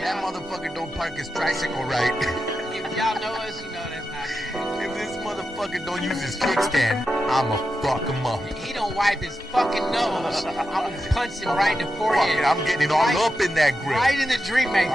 That motherfucker don't park his tricycle right. If y'all know us, you know that's not good. If this motherfucker don't use his kickstand, I'ma fuck him up. He don't wipe his fucking nose. I'm gonna punch him right in the Fuck forehead. it, I'm getting all up in that grill. Right in the dream maker.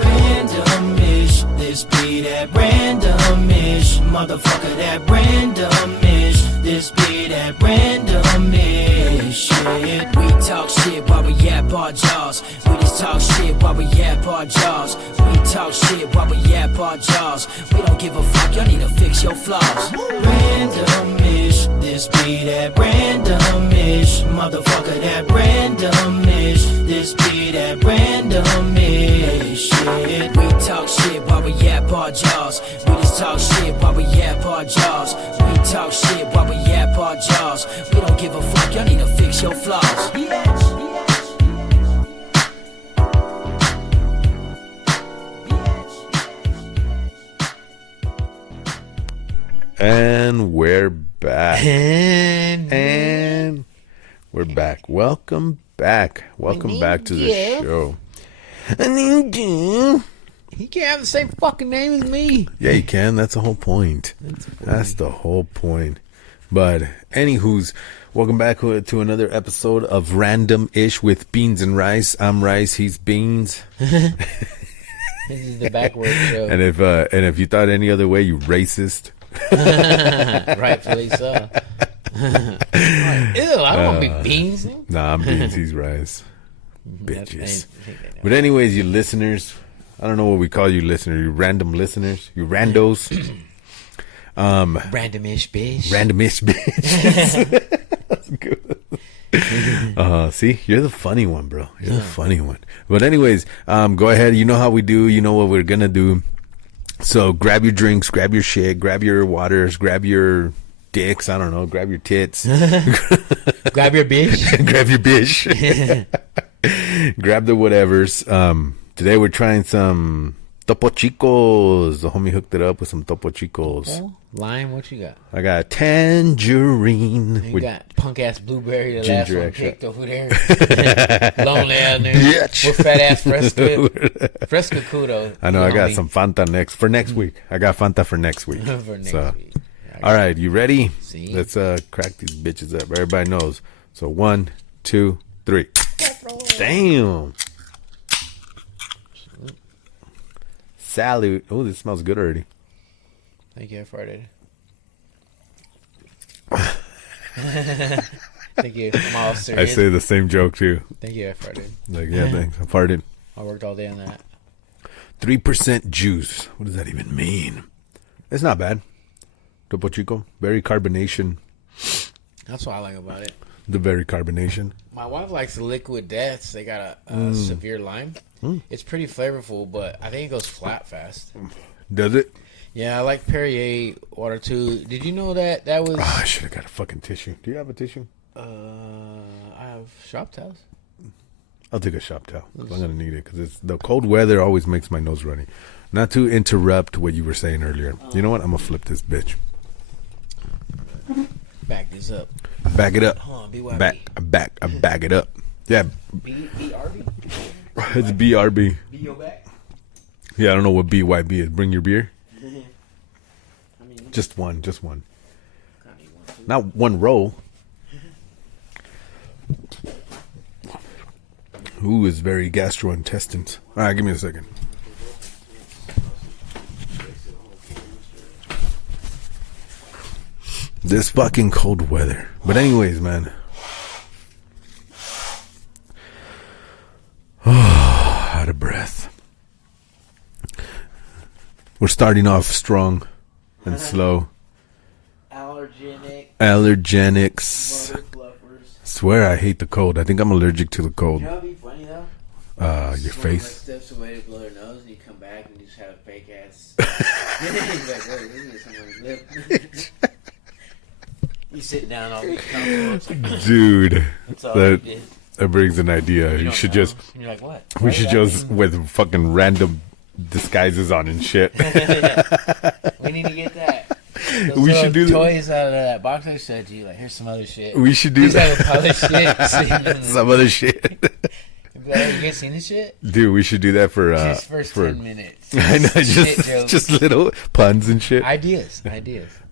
Randomish, this be that randomish, motherfucker, that randomish, this be that randomish shit. We talk shit while we yap our jaws. We just talk shit while we yap our jaws. We talk shit while we yap our jaws. We don't give a fuck, y'all need to fix your flaws. Randomish, this be that randomish, motherfucker, that randomish, this be that randomish shit. We talk shit while we yap our jaws. We just talk shit while we yap our jaws. We talk shit while we yap our jaws. We don't give a fuck, y'all need to fix your flaws. And we're back. And we're back. Welcome back. Welcome back to the show. He can't have the same fucking name as me. Yeah, you can. That's the whole point. That's the whole point. But anywho's, welcome back to another episode of Random Ish with Beans and Rice. I'm Rice. He's Beans. This is the backward show. And if you thought any other way, you racist. Rightfully so. Ew, I don't want to be Beans. Nah, I'm Beans. He's Rice. Bitches. But anyways, you listeners, I don't know what we call you listeners. You random listeners. You randos. Randomish bitch. Randomish bitch. That's good. See, you're the funny one, bro. You're the funny one. But anyways, go ahead. You know how we do. You know what we're gonna do. So grab your drinks, grab your shit, grab your waters, grab your dicks. I don't know. Grab your tits. Grab your bitch. Grab your bish. Grab the whatevers. Today we're trying some Topo Chicos. The homie hooked it up with some Topo Chicos. Lime, what you got? I got tangerine. You got punk ass blueberry, the last ginger one extract. picked over there. Lonely out there. Bitch. With fat ass Fresca. Fresca kudo. I know. I got some Fanta for next week. I got Fanta for next week. For next week. All right, you ready? See? Let's crack these bitches up. Everybody knows. So 1, 2, 3. Damn. Salute. Oh, this smells good already. Thank you, I farted. Thank you. I'm all serious. I say the same joke too. Thank you, I farted. Like, yeah, thanks. I farted. I worked all day on that. 3% juice. What does that even mean? It's not bad. Topo Chico. Very carbonation. That's what I like about it. The very carbonation. My wife likes the liquid deaths. They got a severe lime. It's pretty flavorful, but I think it goes flat fast. Does it? Yeah, I like Perrier water too. Did you know that was... Oh, I should have got a fucking tissue. Do you have a tissue? I have shop towels. I'll take a shop towel. I'm going to need it because the cold weather always makes my nose runny. Not to interrupt what you were saying earlier. You know what? I'm going to flip this bitch. Back this up. Back it up. Hold on, BYB. Back it up. Yeah. BRB? It's BRB. Be your back? Yeah, I don't know what BYB is. Bring your beer? I mean, Just one. I need one, too. Not one row. Ooh, is very gastrointestines. All right, give me a second. This fucking cold weather. But anyways, man. Oh, out of breath. We're starting off strong and slow. Allergenics. Mother fluffers. Swear I hate the cold. I think I'm allergic to the cold. You know what'd be funny though? Your face. Steps away to blow their nose, and you come back and you just have a fake ass. You're like, wait, this is someone's lip. You sit down all comfortable. Dude, That's all I did. that brings an idea. You You don't should know. just, And you're like, what? we should just, with fucking random disguises on and shit. We need to get that. Those We should do that. toys out of that box I said to you. Like, here's some other shit. We should do These that. have other shit. Some other shit. Like, you guys seen this shit? Dude, we should do that for Just first 10 minutes. I know, Shit jokes. just little puns and shit. Ideas.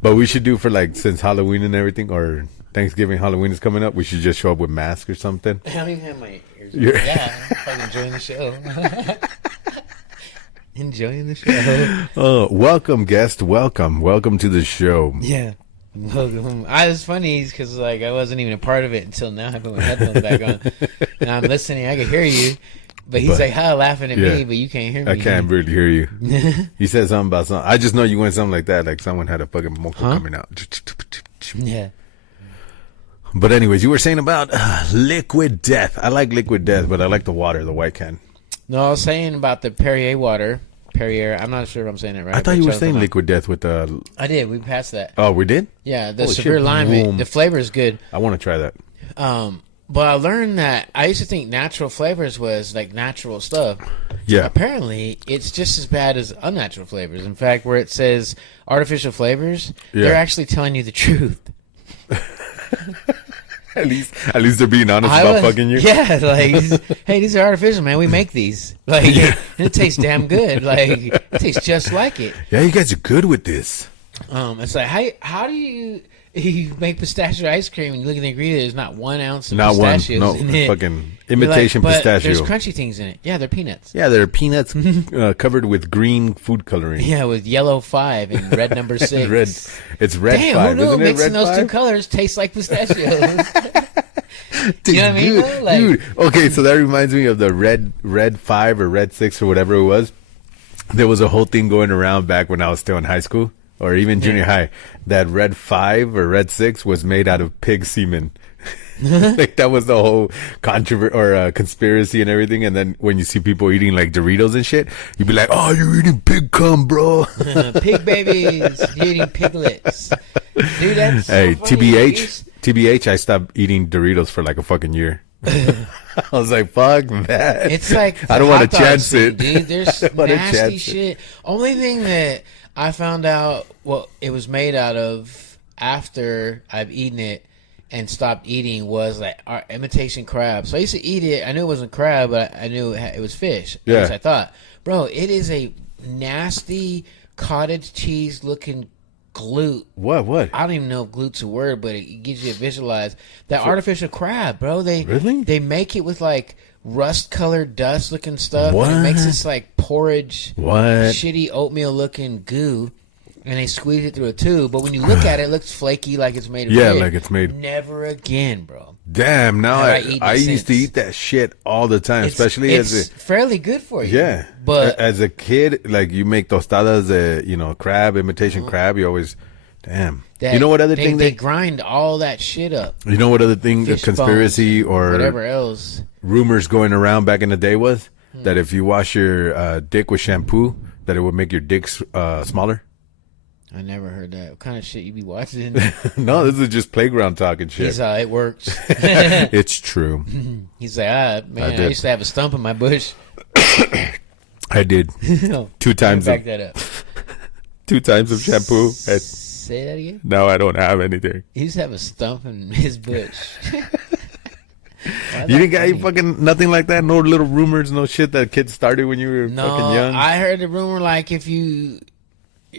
But we should do for like, since Halloween and everything, or Thanksgiving, Halloween is coming up, we should just show up with masks or something. I don't even have my ears. You're- Yeah, I'm fucking enjoying the show. Enjoying the show. Oh, welcome, guest. Welcome to the show. Yeah. Welcome. I was funny because like I wasn't even a part of it until now. I put my headphones back on. And I'm listening. I can hear you. But he's like, laughing at me, but you can't hear me. I can't really hear you. He said something about something. I just know you went something like that, like someone had a fucking moco coming out. Yeah. But anyways, you were saying about Liquid Death. I like Liquid Death, but I like the water, the white can. No, I was saying about the Perrier water. Perrier. I'm not sure if I'm saying it right. I thought you were saying Liquid Death with the... I did. We passed that. Oh, we did? Yeah, the Holy severe shit, lime. boom. The flavor is good. I want to try that. But I learned that I used to think natural flavors was like natural stuff. Yeah. Apparently, it's just as bad as unnatural flavors. In fact, where it says artificial flavors, Yeah. they're actually telling you the truth. At least they're being honest about fucking you. Yeah, like, hey, these are artificial, man. We make these. Like, and it tastes damn good. Like, it tastes just like it. Yeah, you guys are good with this. It's like, how do you make pistachio ice cream and you look at the ingredient, there's not 1 ounce of Not one. pistachios No, in it. fucking imitation But pistachio. there's crunchy things in it. Yeah, they're peanuts. Yeah, they're peanuts covered with green food coloring. Yeah, with yellow 5 and red number 6. It's red Damn, 5, who knew isn't it? mixing Red those 5? two colors tastes like pistachios? Dude, You know what I mean, though? Like- dude. Okay, so that reminds me of the red 5 or red 6 or whatever it was. There was a whole thing going around back when I was still in high school or even junior high. That red 5 or red 6 was made out of pig semen. Like that was the whole controversy or conspiracy and everything. And then when you see people eating like Doritos and shit, you'd be like, "Oh, you're eating pig cum, bro." Pig babies, you're eating piglets. Dude, that's so Hey, funny. TBH, I stopped eating Doritos for like a fucking year. I was like, fuck that. It's like I don't want to hot dog chance scene, it. dude. There's I don't wanna nasty chance it. shit. Only thing that I found out what it was made out of after I've eaten it and stopped eating was like imitation crab. So I used to eat it. I knew it wasn't crab, but I knew it was fish. Yeah. At least I thought, bro, it is a nasty cottage cheese looking glute. What? I don't even know if glute's a word, but it gives you a visualize that artificial crab, bro. Really? They make it with like rust colored dust looking stuff. What? And it makes this like porridge, What? shitty oatmeal looking goo, and they squeeze it through a tube. But when you look at it, it looks flaky, like it's made of Yeah, bread. like it's made. Never again, bro. Damn, now Have I eaten I it used to since? eat that shit all the time, especially it's as a... fairly good for you. Yeah. but as a kid, like you make tostadas, crab, imitation crab, you always... Damn. that- You know what other thing they grind all that shit up. You know what other thing, Fish conspiracy bones, or whatever else. rumors going around back in the day was that if you wash your dick with shampoo, that it would make your dick smaller. I never heard that. What kind of shit you be watching? No, this is just playground talking shit. He's it works. It's true. He's like, man, I did. used to have a stump in my bush. I did No, 2 times. back that up. 2 times of shampoo. And Say that again. now I don't have anything. He used to have a stump in his bush. You didn't got any fucking nothing like that? No little rumors, no shit that kids started when you were No, fucking young? I heard the rumor like if you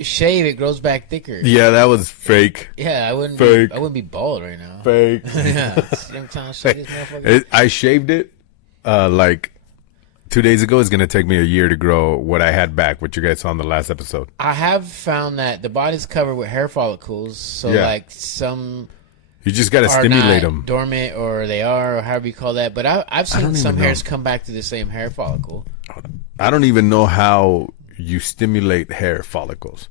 shave, it grows back thicker. Yeah, that was fake. Yeah, I wouldn't. Fake. I wouldn't be bald right now. Fake. Yeah, I'm trying to shave this motherfucker. I shaved it like 2 days ago. It's going to take me a year to grow what I had back, what you guys saw in the last episode. I have found that the body's covered with hair follicles, so Yeah. like some You just got to are stimulate not them. dormant, or they are, or however you call that. But I've seen don't some even hairs know. come back to the same hair follicle. I don't even know how you stimulate hair follicles.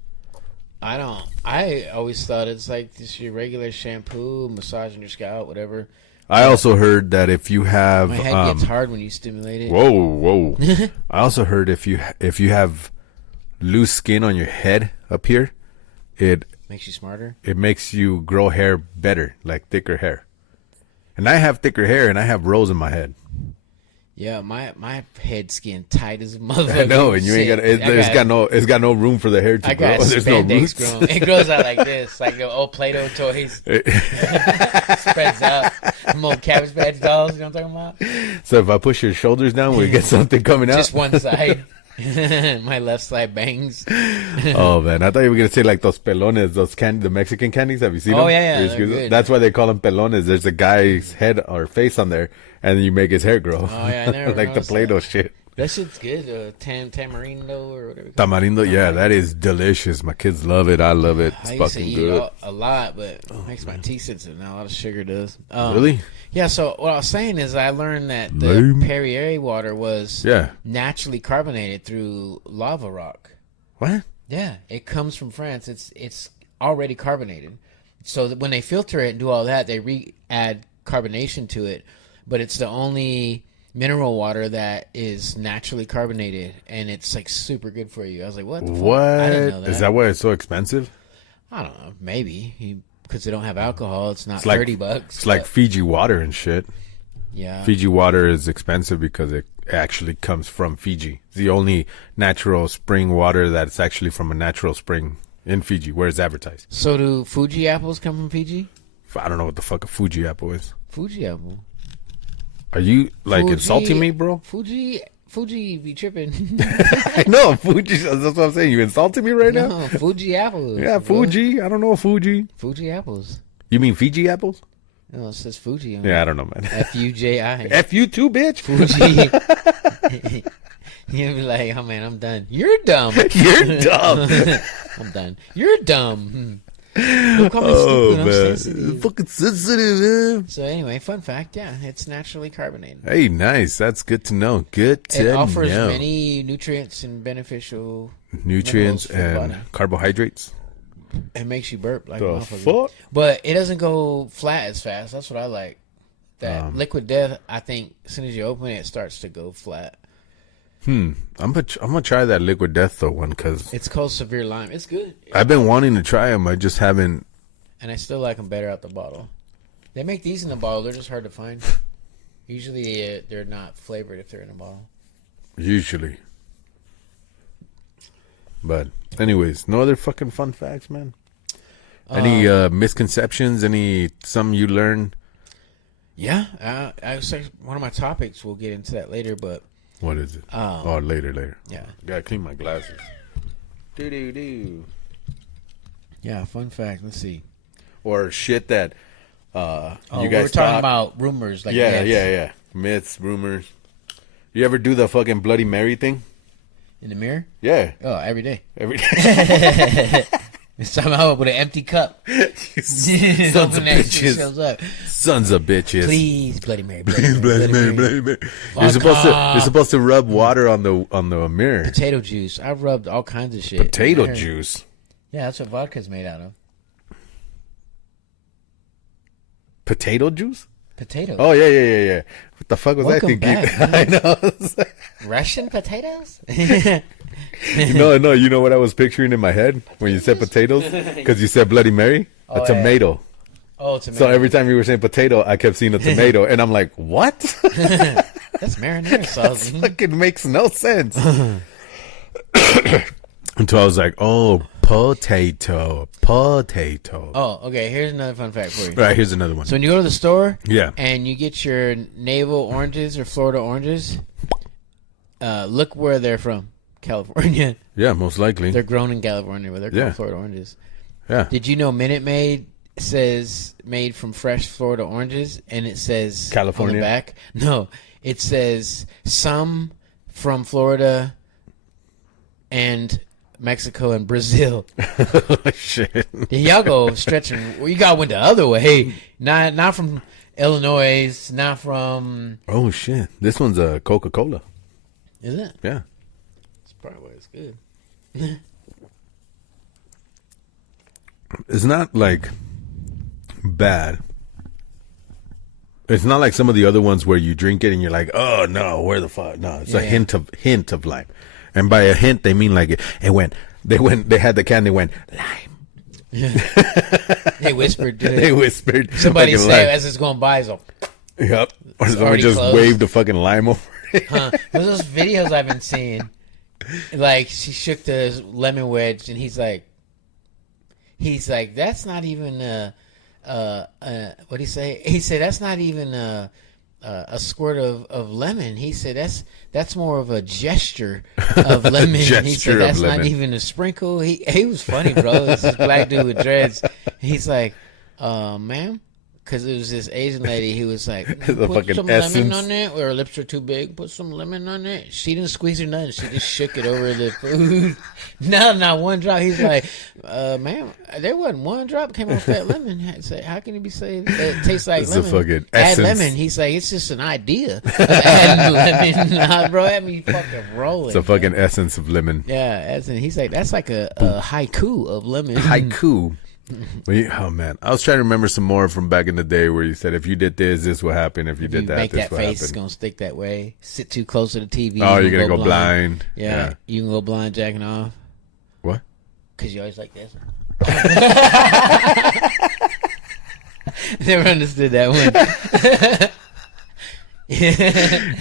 I don't. I always thought it's like just your regular shampoo, massaging your scalp, whatever. I also heard that if you have My head gets hard when you stimulate it. whoa. I also heard if you have loose skin on your head up here, it Makes you smarter. makes you grow hair better, like thicker hair. And I have thicker hair and I have rolls in my head. Yeah, my head skin tight as a motherfucker. I know, and you ain't got it's got no room for the hair to I grow. got There's no spandex roots. growing. It grows out like this, like the old Play-Doh toys. Spreads out. Them old Cabbage Patch dolls, you know what I'm talking about? So if I push your shoulders down, we get something coming out. Just one side. My left side bangs. Oh man, I thought you were gonna say like those pelones, the Mexican candies. Have you seen them? Oh, yeah, Excuse they're me? good. That's why they call them pelones. There's a guy's head or face on there, and you make his hair grow. Oh, yeah, I never like the noticed Play-Doh that. shit. That shit's good. Tamarindo or whatever. Tamarindo, yeah, that is delicious. My kids love it. I love it. It's I used to fucking eat good. a lot, but it makes my teeth sensitive now. A lot of sugar does. Really? Yeah, so what I was saying is I learned that the Lame. Perrier water was Yeah. naturally carbonated through lava rock. What? Yeah, it comes from France. It's already carbonated. So that when they filter it and do all that, they add carbonation to it. But it's the only mineral water that is naturally carbonated, and it's like super good for you. I was like, what the fuck? What? I didn't know that. Is that why it's so expensive? I don't know. Maybe. Because they don't have alcohol, it's not It's like $30. It's like Fiji water and shit. Yeah. Fiji water is expensive because it actually comes from Fiji. It's the only natural spring water that's actually from a natural spring in Fiji, where it's advertised. So do Fuji apples come from Fiji? I don't know what the fuck a Fuji apple is. Fuji apple. Are you like Fuji- insulting me, bro? Fuji be tripping. I know Fuji. That's what I'm saying. You insulting me right now? No, Fuji apples. Yeah, bro. Fuji. I don't know Fuji. Fuji apples. You mean Fiji apples? No, it says Fuji. Yeah, I don't know, man. Fuji. F you too, bitch. Fuji. You'll be like, oh man, I'm done. You're dumb. You're dumb. I'm done. You're dumb. Don't call me stupid. I'm sensitive. Fucking sensitive, man. So anyway, fun fact, yeah, it's naturally carbonated. Hey, nice. That's good to know. Good to It know. offers many nutrients and beneficial Nutrients minerals for the and body. carbohydrates. It makes you burp like a The motherfucker. fuck? But it doesn't go flat as fast. That's what I like. That liquid death, I think, as soon as you open it, it starts to go flat. I'm gonna try that liquid death though one because It's called severe lime. It's good. I've been wanting to try them. I just haven't. And I still like them better out the bottle. They make these in the bottle. They're just hard to find. Usually they're not flavored if they're in a bottle. Usually. But anyways, no other fucking fun facts, man. Any misconceptions? Some you learned? Yeah. I was like, one of my topics, we'll get into that later, but What is it? Later. yeah. Gotta clean my glasses. Do. Yeah, fun fact. Let's see. Or shit that you we guys were talking thought. about rumors. Like Yeah, myths. yeah. Myths, rumors. You ever do the fucking Bloody Mary thing? In the mirror? Yeah. Oh, every day. Every day. Somehow with an empty cup. Sons of Open that shit bitches. shows up. Sons of bitches. Please, Bloody Mary. Bloody Mary. You're supposed to rub water on the mirror. Potato juice. I've rubbed all kinds of shit. Potato I heard- juice. Yeah, that's what vodka's made out of. Potato juice? Potatoes. Oh yeah. What the fuck was Welcome I thinking? back, man. I know. Russian potatoes? No. You know what I was picturing in my head when you said potatoes? Because you said Bloody Mary, a yeah. tomato. Oh, tomato. So every time you were saying potato, I kept seeing a tomato, and I'm like, what? That's marinara sauce. Fucking makes no sense. Until I was like, oh, potato. Oh, okay. Here's another fun fact for you. Right, here's another one. So when you go to the store, Yeah. and you get your navel oranges or Florida oranges, look where they're from. California. Yeah, most likely. They're grown in California, but they're called Yeah. Florida oranges. Yeah. Did you know Minute Maid says made from fresh Florida oranges, and it says California? on the back? No, it says some from Florida and Mexico and Brazil. Shit. Y'all go stretching. Well, you got went the other way. Not from Illinois. Not from. Oh, shit. This one's a Coca-Cola. Is it? Yeah. That's probably why it's good. It's not like bad. It's not like some of the other ones where you drink it and you're like, oh no, where the fuck? No, it's a Yeah. hint of lime, and by a hint they mean like they had the can, they went lime. They whispered. They whispered. Somebody fucking said lime. as it's going by, so Yep. Or someone already just closed. waved a fucking lime over. Huh? Those videos I've been seeing. Like she shook the lemon wedge, and he's like, that's not even what he say? He said that's not even a squirt of lemon. He said that's more of a gesture of lemon. He said that's not even a sprinkle. He was funny, bro. It's this black dude with dreads. He's like, ma'am. Because it was this Asian lady. He was like, put some lemon on it. Or her lips are too big. Put some lemon on it. She didn't squeeze her nothing. She just shook it over the food. No, not one drop. He's like, ma'am, there wasn't one drop came off that lemon. I said, how can it be saying it tastes like lemon? Fucking add essence. lemon. He's like, it's just an idea. Add lemon. Nah, bro, had me fucking rolling. It's a fucking essence of lemon. Yeah, essence. He's like, that's like a haiku of lemon. Haiku. Oh man, I was trying to remember some more from back in the day where you said if you did this will happen. If you did that, make this that will face, happen. it's gonna stick that way. Sit too close to the TV. Oh, you're gonna go blind. Yeah, you can go blind jacking off. What? Because you always like this. Never understood that one.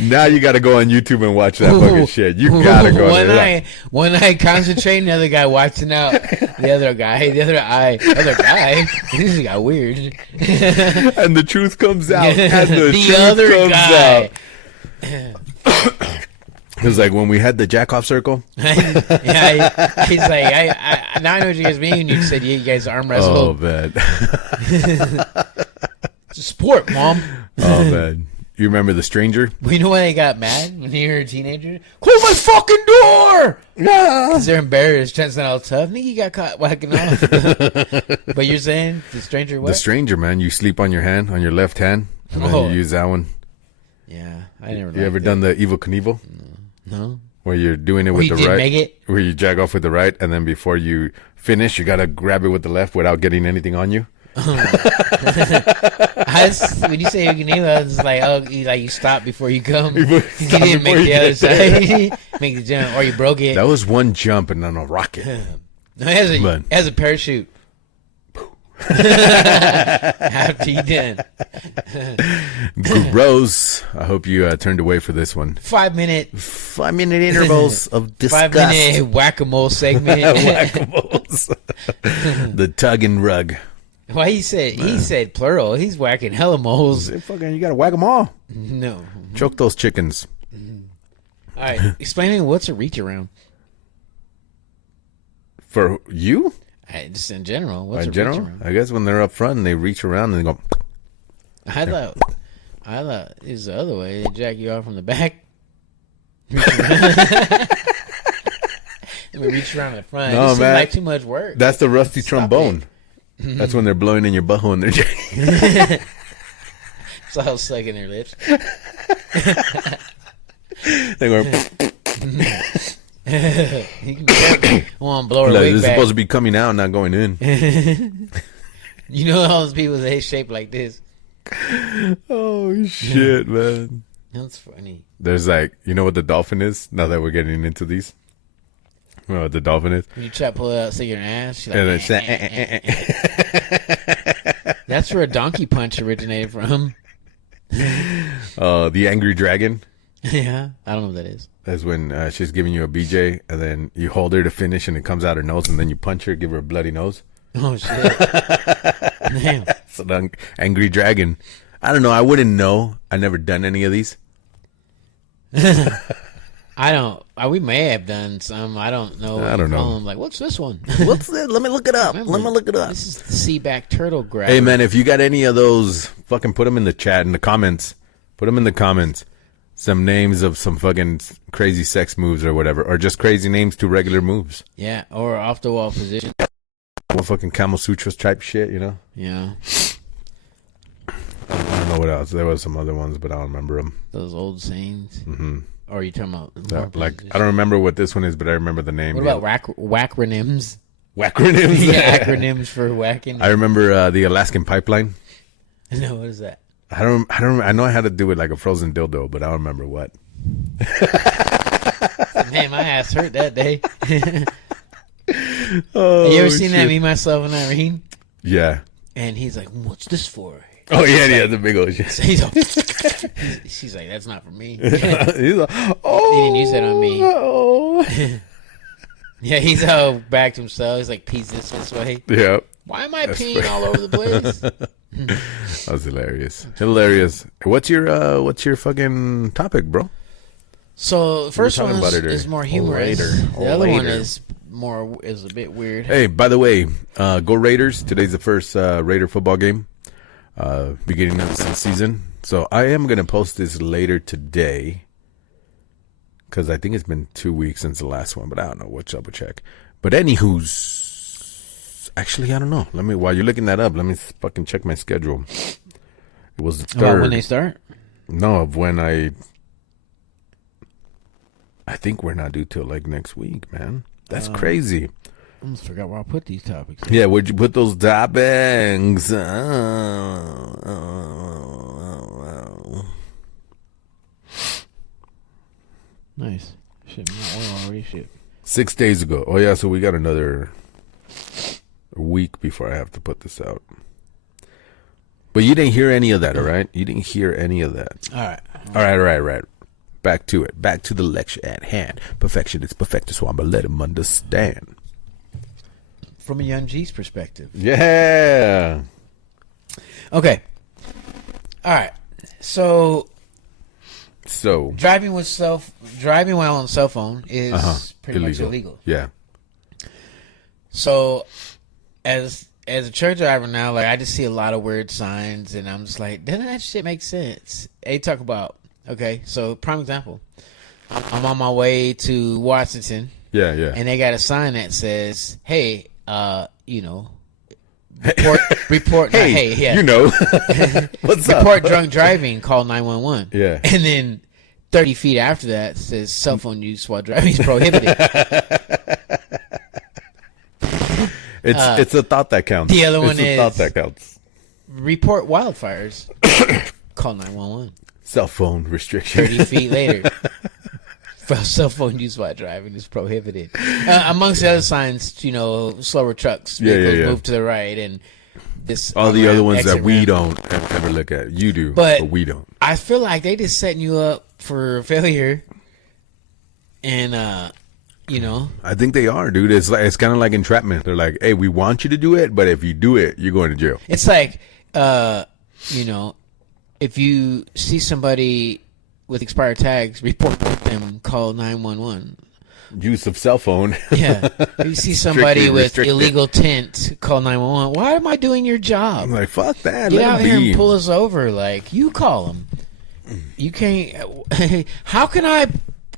Now you got to go on YouTube and watch that fucking shit. You got to go there. One eye concentrating, the other guy watching out. The other guy. This got weird. And the truth comes out. And the truth other comes guy. out. It was like when we had the jack off circle. Yeah, he's like, now I know what you guys mean. You said you guys arm wrestle. Oh man. It's a sport, Mom. Oh man. You remember the stranger? You know why they got mad when you were a teenager? Close my fucking door! Yeah. Because they're embarrassed, trying to sound all tough. Nigga, you got caught whacking off. But you're saying the stranger what? The stranger, man. You sleep on your hand, on your left hand, and then you use that one. Yeah, I never. You ever done the Evil Knievel? No. Where you're doing it with the right. Make it? Where you jack off with the right, and then before you finish, you gotta grab it with the left without getting anything on you. When you say you can eat, I was like, oh, you stop before you come. You didn't make the other side. Make the jump, or you broke it. That was one jump and then a rocket. No, it has a parachute. After you done. Gross. I hope you turned away for this one. 5 minute intervals of disgust. 5 minute whack-a-mole segment. Whack-a-moles. The tug and rug. Why he said plural. He's whacking hella moles. Fucking, you gotta whack them all. No. Choke those chickens. All right, explain to me what's a reach around. For you? Just in general. What's In a general, reach around? I guess when they're up front and they reach around and they go. I thought it was the other way. They jack you off from the back. Reach around the front. No, it seems man. like too much work. That's the rusty trombone. That's when they're blowing in your butthole and they're jacking. So I was sucking their lips. They go. You can be careful. I want to blow her Like, wig this is back. supposed to be coming out, not going in. You know all those people they shape like this. Oh shit, man. That's funny. There's like, you know what the dolphin is? Now that we're getting into these, you know what the dolphin is? When you try to pull it out, stick your ass. She's like, And it's that's where a donkey punch originated from. the angry dragon. Yeah, I don't know what that is. That's when she's giving you a BJ, and then you hold her to finish, and it comes out her nose, and then you punch her, give her a bloody nose. Oh shit! Damn. It's an angry dragon. I don't know. I wouldn't know. I never done any of these. I don't. We may have done some. I don't know. I don't know. I'm like, what's this one? What's that? Let me look it up. Let me look it up. This is the seaback turtle grab. Hey man, if you got any of those, fucking put them in the chat, in the comments. Put them in the comments. Some names of some fucking crazy sex moves or whatever, or just crazy names to regular moves. Yeah, or off the wall position. What fucking Kama Sutras type shit, you know? Yeah, I don't know what else. There was some other ones, but I don't remember them. those old sayings. Mm-hmm. Or are you talking about Like, I don't remember what this one is, but I remember the name. What about wackronyms? Wackronyms? Yeah, acronyms for whacking. I remember the Alaskan Pipeline. No, what is that? I know I had to do it like a frozen dildo, but I don't remember what. Man, my ass hurt that day. Oh, you ever seen that Me, Myself, and Irene? Yeah. And he's like, "What's this for?" Oh yeah, yeah, the big old shit. So he's all, she's like, that's not for me. He's like, oh, He didn't use that on me. Oh. Yeah, he's all back to himself. He's like, pees this way. Yeah. Why am I peeing all over the place? That was hilarious. Hilarious. What's your fucking topic, bro? So the first one talking about it is more humorous. The other one is a bit weird. Hey, by the way, go Raiders. Today's the first Raider football game, beginning of the season. So I am going to post this later today because I think it's been 2 weeks since the last one, but I don't know. We'll double check. But anywho's, actually, I don't know. While you're looking that up, let me fucking check my schedule. It was the 3rd. About when they start? No, of when I think we're not due till like next week, man. That's crazy. I almost forgot where I put these topics. Yeah, where'd you put those toppings? Nice. Shit, my oil already shipped. 6 days ago. Oh yeah, so we got another week before I have to put this out. But you didn't hear any of that, all right? You didn't hear any of that. All right. Back to it. Back to the lecture at hand. Perfection is perfectus one, but let him understand. From a young G's perspective. Yeah. Okay. All right. So driving while on cell phone is pretty much illegal. Yeah. So as a truck driver now, like I just see a lot of weird signs, and I'm just like, doesn't that shit make sense? They talk about, okay, so prime example, I'm on my way to Washington. Yeah. And they got a sign that says, hey, report. Hey, yeah. What's up? Report drunk driving, call 911. Yeah. And then 30 feet after that says cell phone use while driving is prohibited. It's a thought that counts. The other one it's a is thought that counts. Report wildfires, call 911. Cell phone restriction. 30 feet later. Cell phone use while driving is prohibited. Amongst the other signs, slower trucks, vehicles move to the right, and this. All the other ones that we ramp. don't ever look at. You do, but we don't. I feel like they just setting you up for failure, and I think they are, dude. It's kind of like entrapment. They're like, hey, we want you to do it, but if you do it, you're going to jail. It's like, if you see somebody with expired tags, report them, call 911. Use of cell phone. Yeah. If you see somebody with illegal tint, call 911. Why am I doing your job? I'm like, fuck that. Get Let out him here be. and pull us over. Like, you call them. You can't. How can I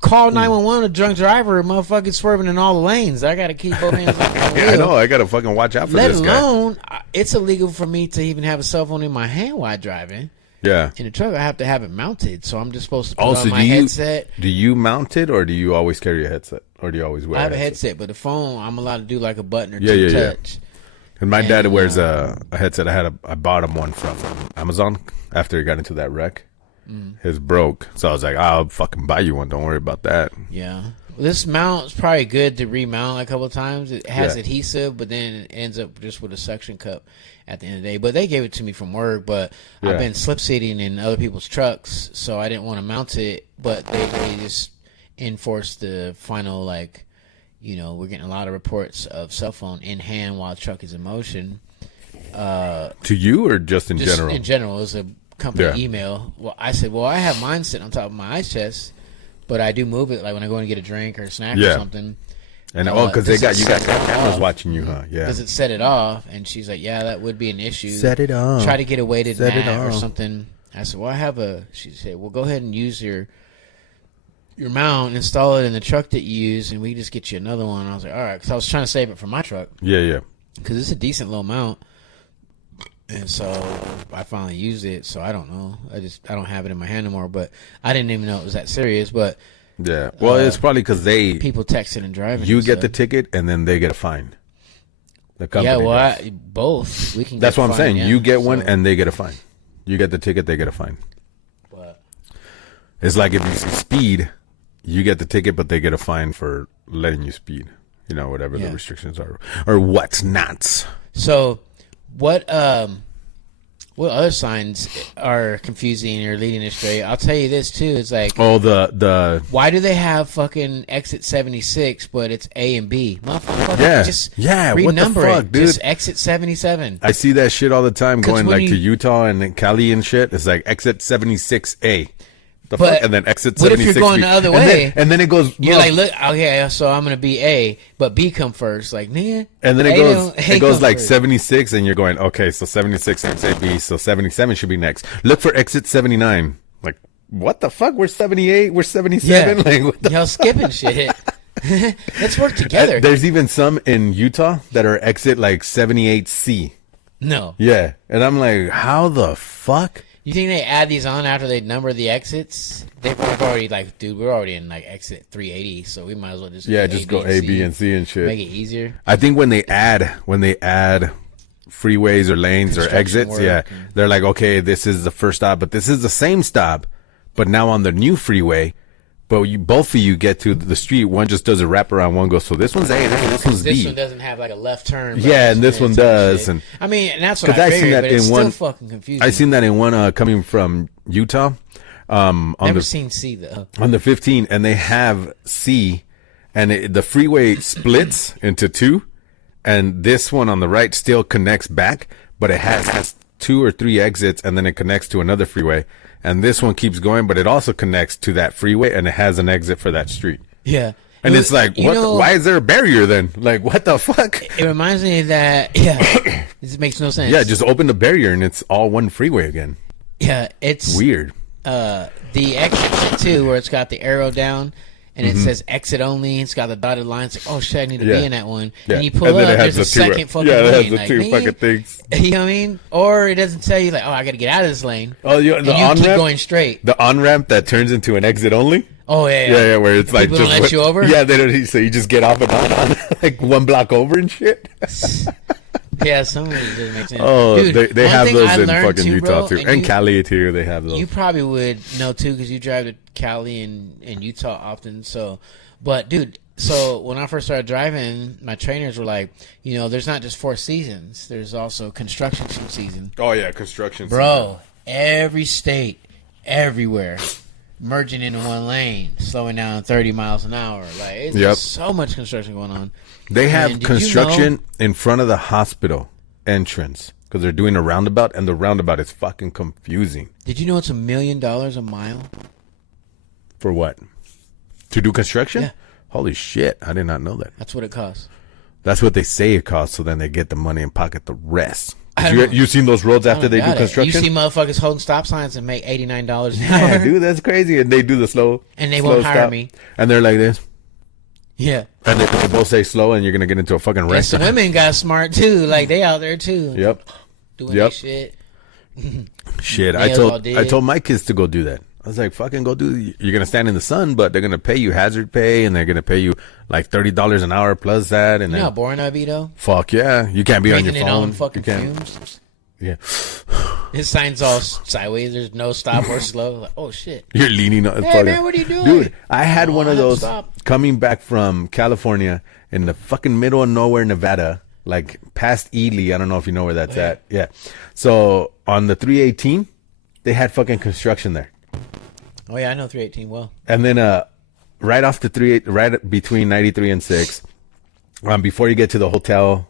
call 911 a drunk driver, a motherfucker swerving in all the lanes? I got to keep both hands on the wheel. Yeah, I know. I got to fucking watch out for Let this guy. alone, it's illegal for me to even have a cell phone in my hand while driving. Yeah. In the truck, I have to have it mounted, so I'm just supposed to put on my headset. Do you mount it, or do you always carry a headset, or do you always wear? I have a headset, but the phone I'm allowed to do like a button or two touch. And my dad wears a headset. I bought him one from Amazon after he got into that wreck. His broke, so I was like, I'll fucking buy you one. Don't worry about that. Yeah. This mount's probably good to remount a couple of times. It has adhesive, but then it ends up just with a suction cup at the end of the day. But they gave it to me from work, but I've been slip seating in other people's trucks, so I didn't want to mount it. But they just enforced the final, like, we're getting a lot of reports of cell phone in hand while the truck is in motion. To you or just in general? In general. It was a company email. Well, I said, I have mine sitting on top of my ice chest. But I do move it, like when I go and get a drink or a snack or something. And because you got cameras watching you, huh? Yeah. Does it set it off? And she's like, yeah, that would be an issue. Set it off. Try to get a weighted mat or something. I said, I have she said, well, go ahead and use your mount, install it in the truck that you use, and we can just get you another one. I was like, all right, because I was trying to save it for my truck. Yeah. Because it's a decent little mount. And so I finally used it. So I don't know. I don't have it in my hand anymore. But I didn't even know it was that serious. But yeah, well, it's probably because people texting and driving. You get the ticket and then they get a fine. The company. Yeah, well, both. We can. That's what I'm saying. Yeah. You get one and they get a fine. You get the ticket, they get a fine. But it's like if you speed, you get the ticket, but they get a fine for letting you speed. Whatever the restrictions are or what's not. So. What What other signs are confusing or leading astray? I'll tell you this too. It's like, Oh, the why do they have fucking exit 76, but it's A and B? Motherfucker, Yeah. just Yeah, what the renumber fuck, it. dude? Just exit 77. I see that shit all the time 'Cause going when like to you- Utah and Cali and shit. It's like exit 76A. The But fuck? And then exit what if 76B. you're going the other And then- way? And then it goes. You're well, like, look, okay, so I'm gonna be A, but B come first. Like, nigga. and then A it goes. don't- It A goes come like first. 76, and you're going, okay, so 76 exit B, so 77 should be next. Look for exit 79. Like, what the fuck? We're 78. We're 77. Yeah. Like, what the Y'all skipping shit. Let's work together. There's even some in Utah that are exit like 78C. No. Yeah. And I'm like, how the fuck? You think they add these on after they number the exits? They've already like, dude, we're already in like exit 380, so we might as well just Yeah, just go A, B, and C and shit. Make it easier. I think when they add freeways or lanes or Construction exits, work yeah, and- they're like, okay, this is the first stop, but this is the same stop, but now on the new freeway. But both of you get to the street. One just does a wraparound. One goes, so this one's A, this one's This B. one doesn't have like a left turn. Yeah, and this one does, and- I mean, and that's what 'Cause I I seen figured, that but it's in still one- fucking confusing. I seen that in one coming from Utah. On Never the seen C though. on the 15, and they have C, and the freeway splits into two, and this one on the right still connects back, but it has 2 or 3 exits, and then it connects to another freeway, and this one keeps going, but it also connects to that freeway, and it has an exit for that street. Yeah. And it's like, you what? know, Why is there a barrier then? Like, what the fuck? It reminds me of that. Yeah. This makes no sense. Yeah, just open the barrier, and it's all one freeway again. Yeah, it's Weird. the exit too, where it's got the arrow down and Mm-hmm. it says exit only. It's got the dotted lines. Like, oh shit, I need to Yeah. be in that one. Yeah. And you pull And then up, it has there's a the two- second fucking yeah, it lane. has the like, two man, fucking things. You know what I mean? Or it doesn't tell you like, oh, I got to get out of this lane. Oh, the and you on keep ramp, going straight. the on ramp that turns into an exit only. Oh yeah, Yeah, where it's like People don't just let you over? Yeah, they don't. So you just get off and on like one block over and shit. Yeah, some of it doesn't make sense. Oh, Dude, they one have thing those I in learned fucking too, Utah bro, too, and you- Cali too. They have those. You probably would know too because you drive to Cali and Utah often. So, but dude, so when I first started driving, my trainers were like, you know, there's not just 4 seasons. There's also construction season. Oh yeah, construction. Bro, every state, everywhere, merging into one lane, slowing down 30 miles an hour. Like, it's Yep. just so much construction going on. They have And did you construction know- in front of the hospital entrance because they're doing a roundabout, and the roundabout is fucking confusing. Did you know it's $1 million a mile? For what? To do construction? Yeah. Holy shit! I did not know that. That's what it costs. That's what they say it costs. So then they get the money and pocket the rest. I don't know. You seen those roads after they do Got it. construction? You see motherfuckers holding stop signs and make $89 an Yeah, hour. dude, that's crazy. And they do the slow, And they slow won't hire stop. me. And they're like this, Yeah. and they both say slow, and you're gonna get into a fucking And wreck. some women got smart too. Like they out there too. Yep. Doing Yep. that shit. Shit, I Nails all told did. my kids to go do that. I was like, fucking go do. You're gonna stand in the sun, but they're gonna pay you hazard pay, and they're gonna pay you like $30 an hour plus that, and You know how then boring that'd be though? fuck yeah, you can't be on your Making it phone. on fucking you can't. fumes. Yeah, His sign's all sideways. There's no stop or slow. Like, oh shit. you're leaning on. Hey man, what are you doing? Dude, I had Oh, one I of have to those stop. coming back from California in the fucking middle of nowhere, Nevada, like past Ely. I don't know if you know where that's at. Yeah. So on the 318, they had fucking construction there. Oh yeah, I know 318 well. And then right off the 38, right between 93 and 6, before you get to the hotel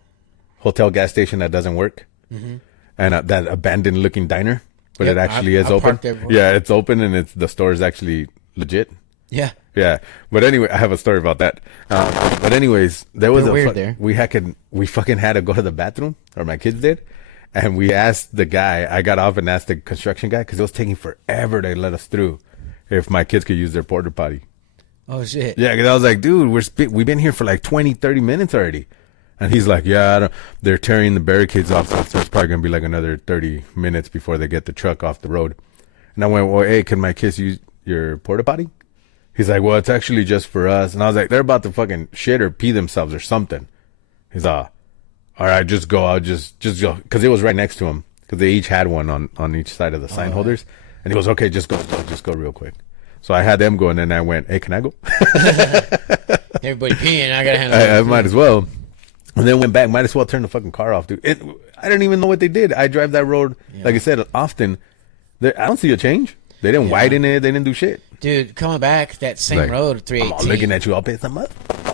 gas station that doesn't work, and that abandoned looking diner, but Yep, it actually I've is open. parked there before. Yeah, it's open, and the store is actually legit. Yeah. Yeah, but anyway, I have a story about that. But anyways, there was They're a weird there. we fucking had to go to the bathroom, or my kids did, and we asked the guy. I got off and asked the construction guy because it was taking forever to let us through. If my kids could use their porta potty. Oh shit. Yeah, because I was like, dude, we've been here for like 20, 30 minutes already. And he's like, yeah, they're tearing the barricades off, so it's probably going to be like another 30 minutes before they get the truck off the road. And I went, well, hey, can my kids use your porta potty? He's like, well, it's actually just for us. And I was like, they're about to fucking shit or pee themselves or something. He's all right, just go. I'll just go. Because it was right next to him. Because they each had one on each side of the sign holders. And he goes, okay, just go real quick. So I had them go, and then I went, hey, can I go? Everybody peeing. I gotta handle I it. might as well. And then went back. Might as well turn the fucking car off, dude. I didn't even know what they did. I drive that road, like I said, often. I don't see a change. They didn't widen it. They didn't do shit. Dude, coming back that same road, 318. I'm all looking at you all pissed. I'm like,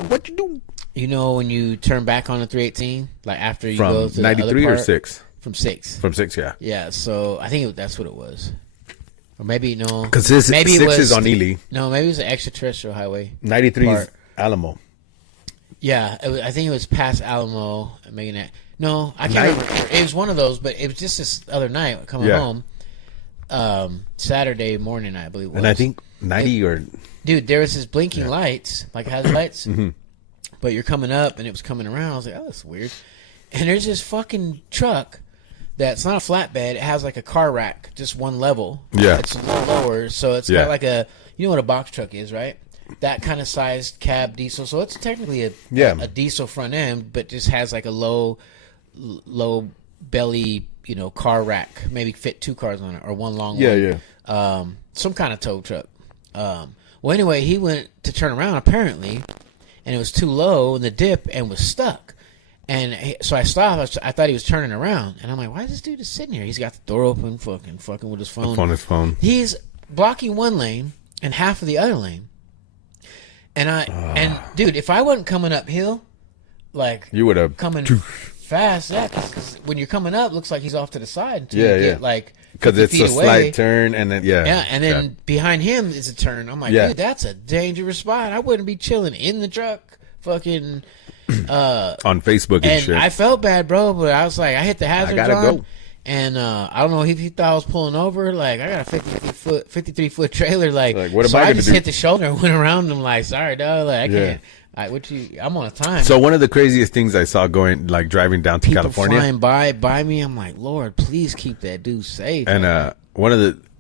what you do? You know when you turn back on the 318, like after you From go to 93 the other or part? 6? From 6. From 6, yeah. Yeah, so I think that's what it was. Or maybe, no. Because maybe 6 is on Ely. No, maybe it was an extraterrestrial highway. 93 is part. Alamo. Yeah, I think it was past Alamo. Making that. No, I can't remember. It was one of those, but it was just this other night coming home. Saturday morning, I believe it was. And I think 90 or... Dude, there was this blinking lights, like hazard lights. But you're coming up, and it was coming around. I was like, oh, that's weird. And there's this fucking truck that's not a flatbed. It has like a car rack, just one level. Yeah. It's a little lower, so it's got like a... You know what a box truck is, right? That kind of sized cab diesel. So it's technically a diesel front end, but just has like a low belly, car rack. Maybe fit 2 cars on it or one long one. Yeah. Some kind of tow truck. Well, anyway, he went to turn around apparently, and it was too low in the dip and was stuck. And so I stopped. I thought he was turning around, and I'm like, "Why is this dude just sitting here? He's got the door open, fucking with his phone. On his phone. He's blocking one lane and half of the other lane." And dude, if I wasn't coming uphill, like you would have coming fast, because when you're coming up, it looks like he's off to the side until you get like because it's a away. slight turn, and then and then behind him is a turn. I'm like, dude, that's a dangerous spot. I wouldn't be chilling in the truck, fucking on Facebook and shit. I felt bad, bro, but I was like, I hit the hazard I gotta on. go. And I don't know if he thought I was pulling over. Like, I got a 53-foot trailer. Like what am so I I gonna just do? hit the shoulder and went around him. Like, sorry, dog. Like, I can't. I'm on a time. So one of the craziest things I saw driving down to People California, flying by me. I'm like, Lord, please keep that dude safe. and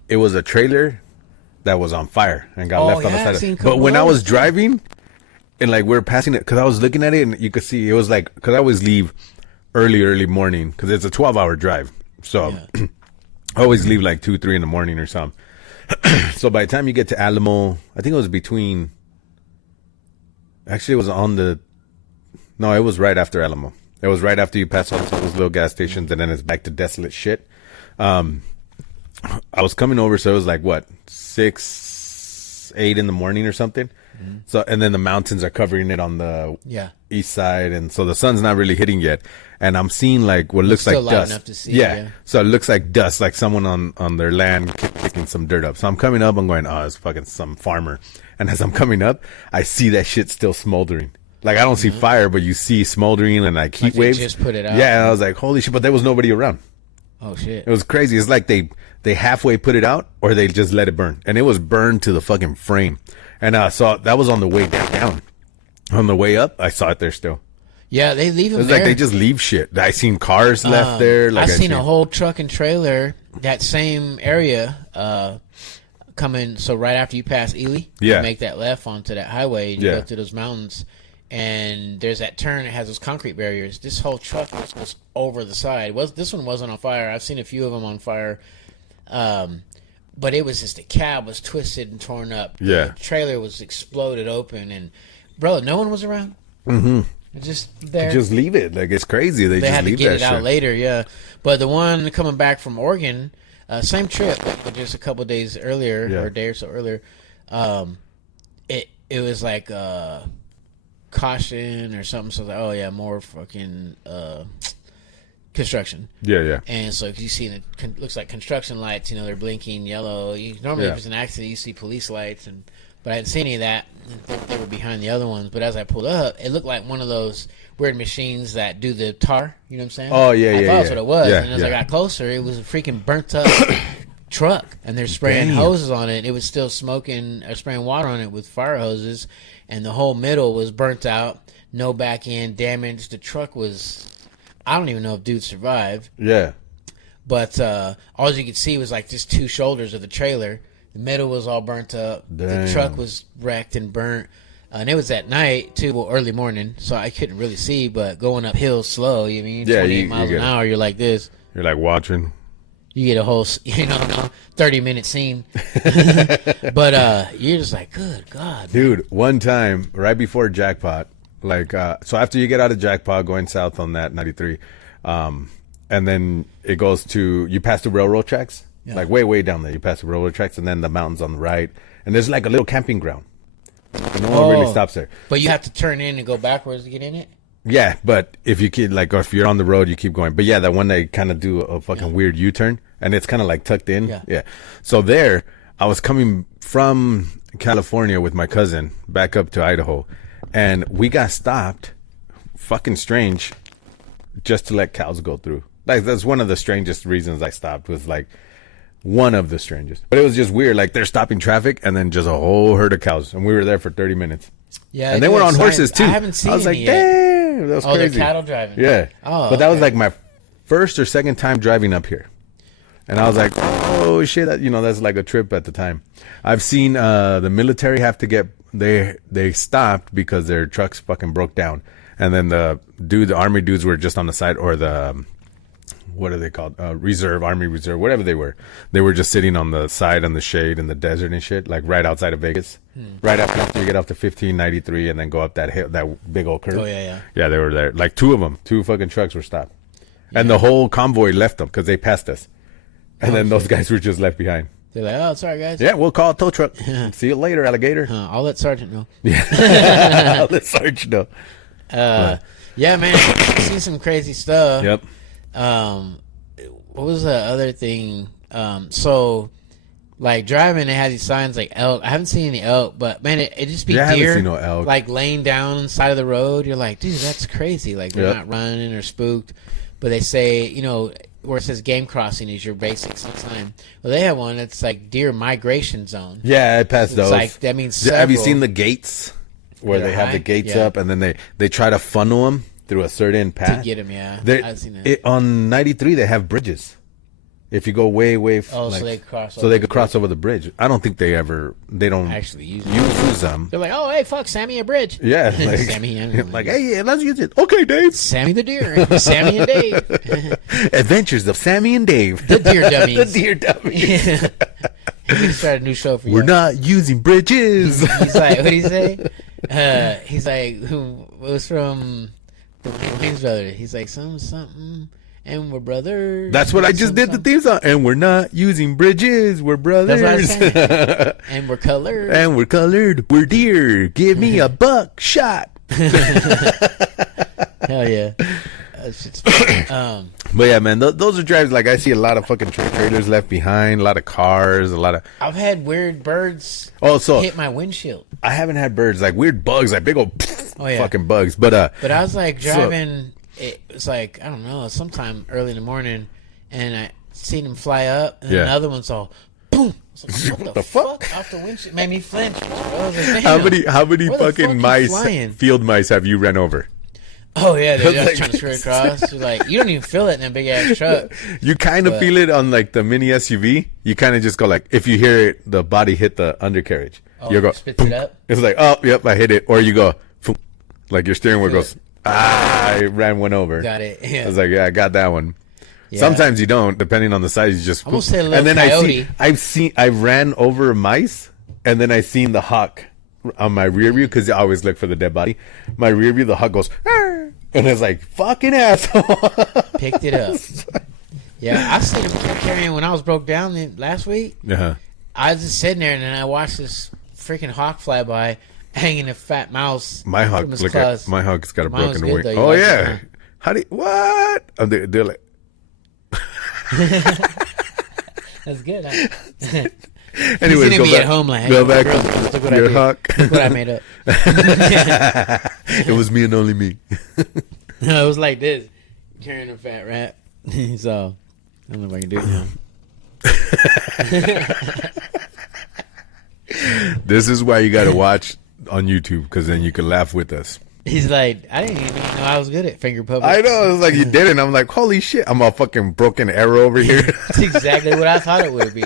it was a trailer that was on fire and got left on the side. But when I was driving, and like we were passing it, because I was looking at it, and you could see it was like, because I always leave early morning because it's a 12-hour drive. So I always leave like 2-3 in the morning or something. So by the time you get to Alamo, I think it was between. Actually, it was it was right after Alamo. It was right after you pass all those little gas stations, and then it's back to desolate shit. I was coming over, so it was like what 6, 8 in the morning or something. So, and then the mountains are covering it on the east side, and so the sun's not really hitting yet. And I'm seeing like what looks like still light dust. enough to see, So it looks like dust, like someone on their land kicking some dirt up. So I'm coming up, I'm going, oh, it's fucking some farmer. And as I'm coming up, I see that shit still smoldering. Like I don't see fire, but you see smoldering and like heat waves. They just put it out. Yeah, and I was like, holy shit! But there was nobody around. Oh shit! It was crazy. It's like they halfway put it out, or they just let it burn, and it was burned to the fucking frame. And so that was on the way down. On the way up, I saw it there still. Yeah, they leave them It's there. like they just leave shit. I seen cars left there. Like I seen a whole truck and trailer that same area coming. So right after you pass Ely, you make that left onto that highway and you go through those mountains. And there's that turn. It has those concrete barriers. This whole truck just goes over the side. This one wasn't on fire. I've seen a few of them on fire. But it was just the cab was twisted and torn up. Yeah. The trailer was exploded open, and bro, no one was around. Just there. Just leave it. Like it's crazy. They just had to leave get that it out shit. later. Yeah, but the one coming back from Oregon, same trip, but just a couple days earlier or a day or so earlier. It was like caution or something. So I was like, oh yeah, more fucking construction. Yeah. And so you see it looks like construction lights. They're blinking yellow. Normally, if it's an accident, you see police lights, but I didn't see any of that. They were behind the other ones. But as I pulled up, it looked like one of those weird machines that do the tar. You know what I'm saying? Oh yeah, I thought that's what it was. Yeah, and as I got closer, it was a freaking burnt up truck, and they're spraying hoses on it. It was still smoking, or spraying water on it with fire hoses, and the whole middle was burnt out. No back end damage. The truck was. I don't even know if dude survived. Yeah. But all you could see was like just 2 shoulders of the trailer. The middle was all burnt up. Damn. The truck was wrecked and burnt. And it was at night, too, well, early morning, so I couldn't really see. But going uphill slow, 28 miles an hour, you're like this. You're like watching. You get a whole, 30-minute scene. But you're just like, good God. Dude, one time, right before Jackpot, so after you get out of Jackpot, going south on that 93, and then it goes to, you pass the railroad tracks, like way down there. You pass the railroad tracks, and then the mountains on the right, and there's like a little camping ground. No one really stops there. But you have to turn in and go backwards to get in it? Yeah, but if you keep, like, or if you're on the road, you keep going. But yeah, that one they kind of do a fucking weird U-turn, and it's kind of like tucked in. Yeah. So there, I was coming from California with my cousin back up to Idaho, and we got stopped, fucking strange, just to let cows go through. Like, that's one of the strangest reasons I stopped, was like one of the strangest. But it was just weird. Like, they're stopping traffic, and then just a whole herd of cows, and we were there for 30 minutes. Yeah, and they were on horses too. I haven't seen. I was like, yet. damn, that was crazy. They're cattle driving. Yeah. Oh, but that was like my first or second time driving up here, and I was like, oh shit, that's like a trip at the time. I've seen the military have to get they stopped because their trucks fucking broke down, and then the army dudes were just on the side, or the what are they called? Army reserve, whatever they were. They were just sitting on the side in the shade in the desert and shit, like right outside of Vegas. Right after you get off to 1593 and then go up that hill, that big old curve. Oh, yeah. Yeah, they were there. Like two fucking trucks were stopped. And the whole convoy left them because they passed us. And then those guys were just left behind. They're like, oh, sorry, guys. Yeah, we'll call a tow truck. See you later, alligator. I'll let Sergeant know. Yeah. I'll let Sergeant know. Yeah, man. I've seen some crazy stuff. Yep. What was the other thing? So, like, driving, they had these signs like elk. I haven't seen any elk, but man, it just be I haven't deer seen no elk. like laying down on the side of the road. You're like, dude, that's crazy. Like, they're not running or spooked, but they say, where it says game crossing is your basic sign. Well, they have one that's like deer migration zone. Yeah, I passed those. Like, that means have you seen the gates where they have the gates up and then they try to funnel them through a certain path to get them? Yeah, I've seen that. On 93, they have bridges. If you go way, so they cross. So they could cross over the bridge. I don't think they don't actually use them. They're like, oh, hey, fuck, Sammy a bridge. Yeah, like, Sammy. Like, hey, yeah, let's use it. Okay, Dave. Sammy the deer. Sammy and Dave. Adventures of Sammy and Dave. The deer dummies. The deer dummies. We can start a new show for you. We're not using bridges. He's like, what did he say? He's like, who was from the Wayne's Brothers? He's like, something. And we're brothers. That's what I just did the theme song. And we're not using bridges. We're brothers. That's what I was and we're colored. And we're colored. We're deer. Give me a buckshot. Hell yeah. But yeah, man, those are drives. Like, I see a lot of fucking trailers left behind. A lot of cars. I've had weird birds hit my windshield. I haven't had birds. Like weird bugs. Like big old fucking bugs. But I was like driving. It was like, I don't know, sometime early in the morning, and I seen them fly up, and then the other one's all boom. I was like, what the fuck? Off the windshield. Made me flinch. I was like, how many fucking field mice have you run over? Oh yeah, they're just trying to screw across. You're like, you don't even feel it in a big ass truck. You kind of feel it on like the mini SUV. You kind of just go like, if you hear it, the body hit the undercarriage. You go, spits it up. It's like, oh, yep, I hit it. Or you go, like your steering wheel goes. I ran one over. Got it. Yeah. I was like, yeah, I got that one. Yeah. Sometimes you don't, depending on the size. You just almost say a little and then coyote. I ran over mice, and then I seen the hawk on my rear view because I always look for the dead body. My rear view, the hawk goes, arr! And it's like, fucking asshole. Picked it up. Yeah, I seen him carrying when I was broke down last week. Uh-huh. I was just sitting there, and then I watched this freaking hawk fly by. Hanging a fat mouse. My hawk, my hawk's got a broken wing. Though, oh yeah, how do you, what? Oh, they're like. That's good. Huh? Anyways, go back. At home like, hey, go back. Look what your I hawk. Look what I made up. It was me and only me. No, it was like this, carrying a fat rat. So I don't know if I can do it now. This is why you got to watch on YouTube, because then you can laugh with us. He's like, I didn't even know I was good at finger puppets. I know. It was like you did it. I'm like, holy shit. I'm a fucking broken arrow over here. That's exactly what I thought it would be.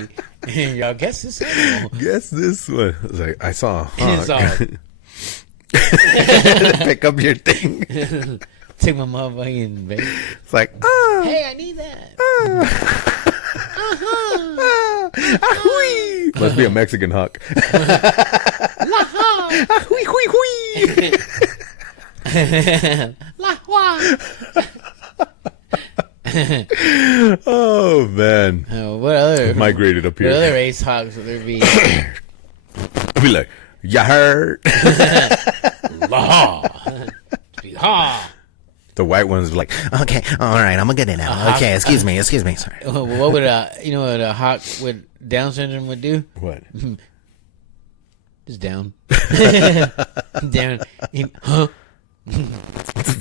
Y'all guess this animal. Guess this one. I was like, I saw a hawk. Pick up your thing. Take my motherfucking baby. It's like, hey, I need that. Ahui. Must be a Mexican hawk. Ahui, hui, hui. Oh man, What other migrated up what other here. race hogs would there be? I'd be like, you heard? Ha! The white ones were like, okay, all right, I'm gonna get it now. Okay, excuse me, sorry. What would what a hawk with Down syndrome would do? What? Just down. Down. Huh?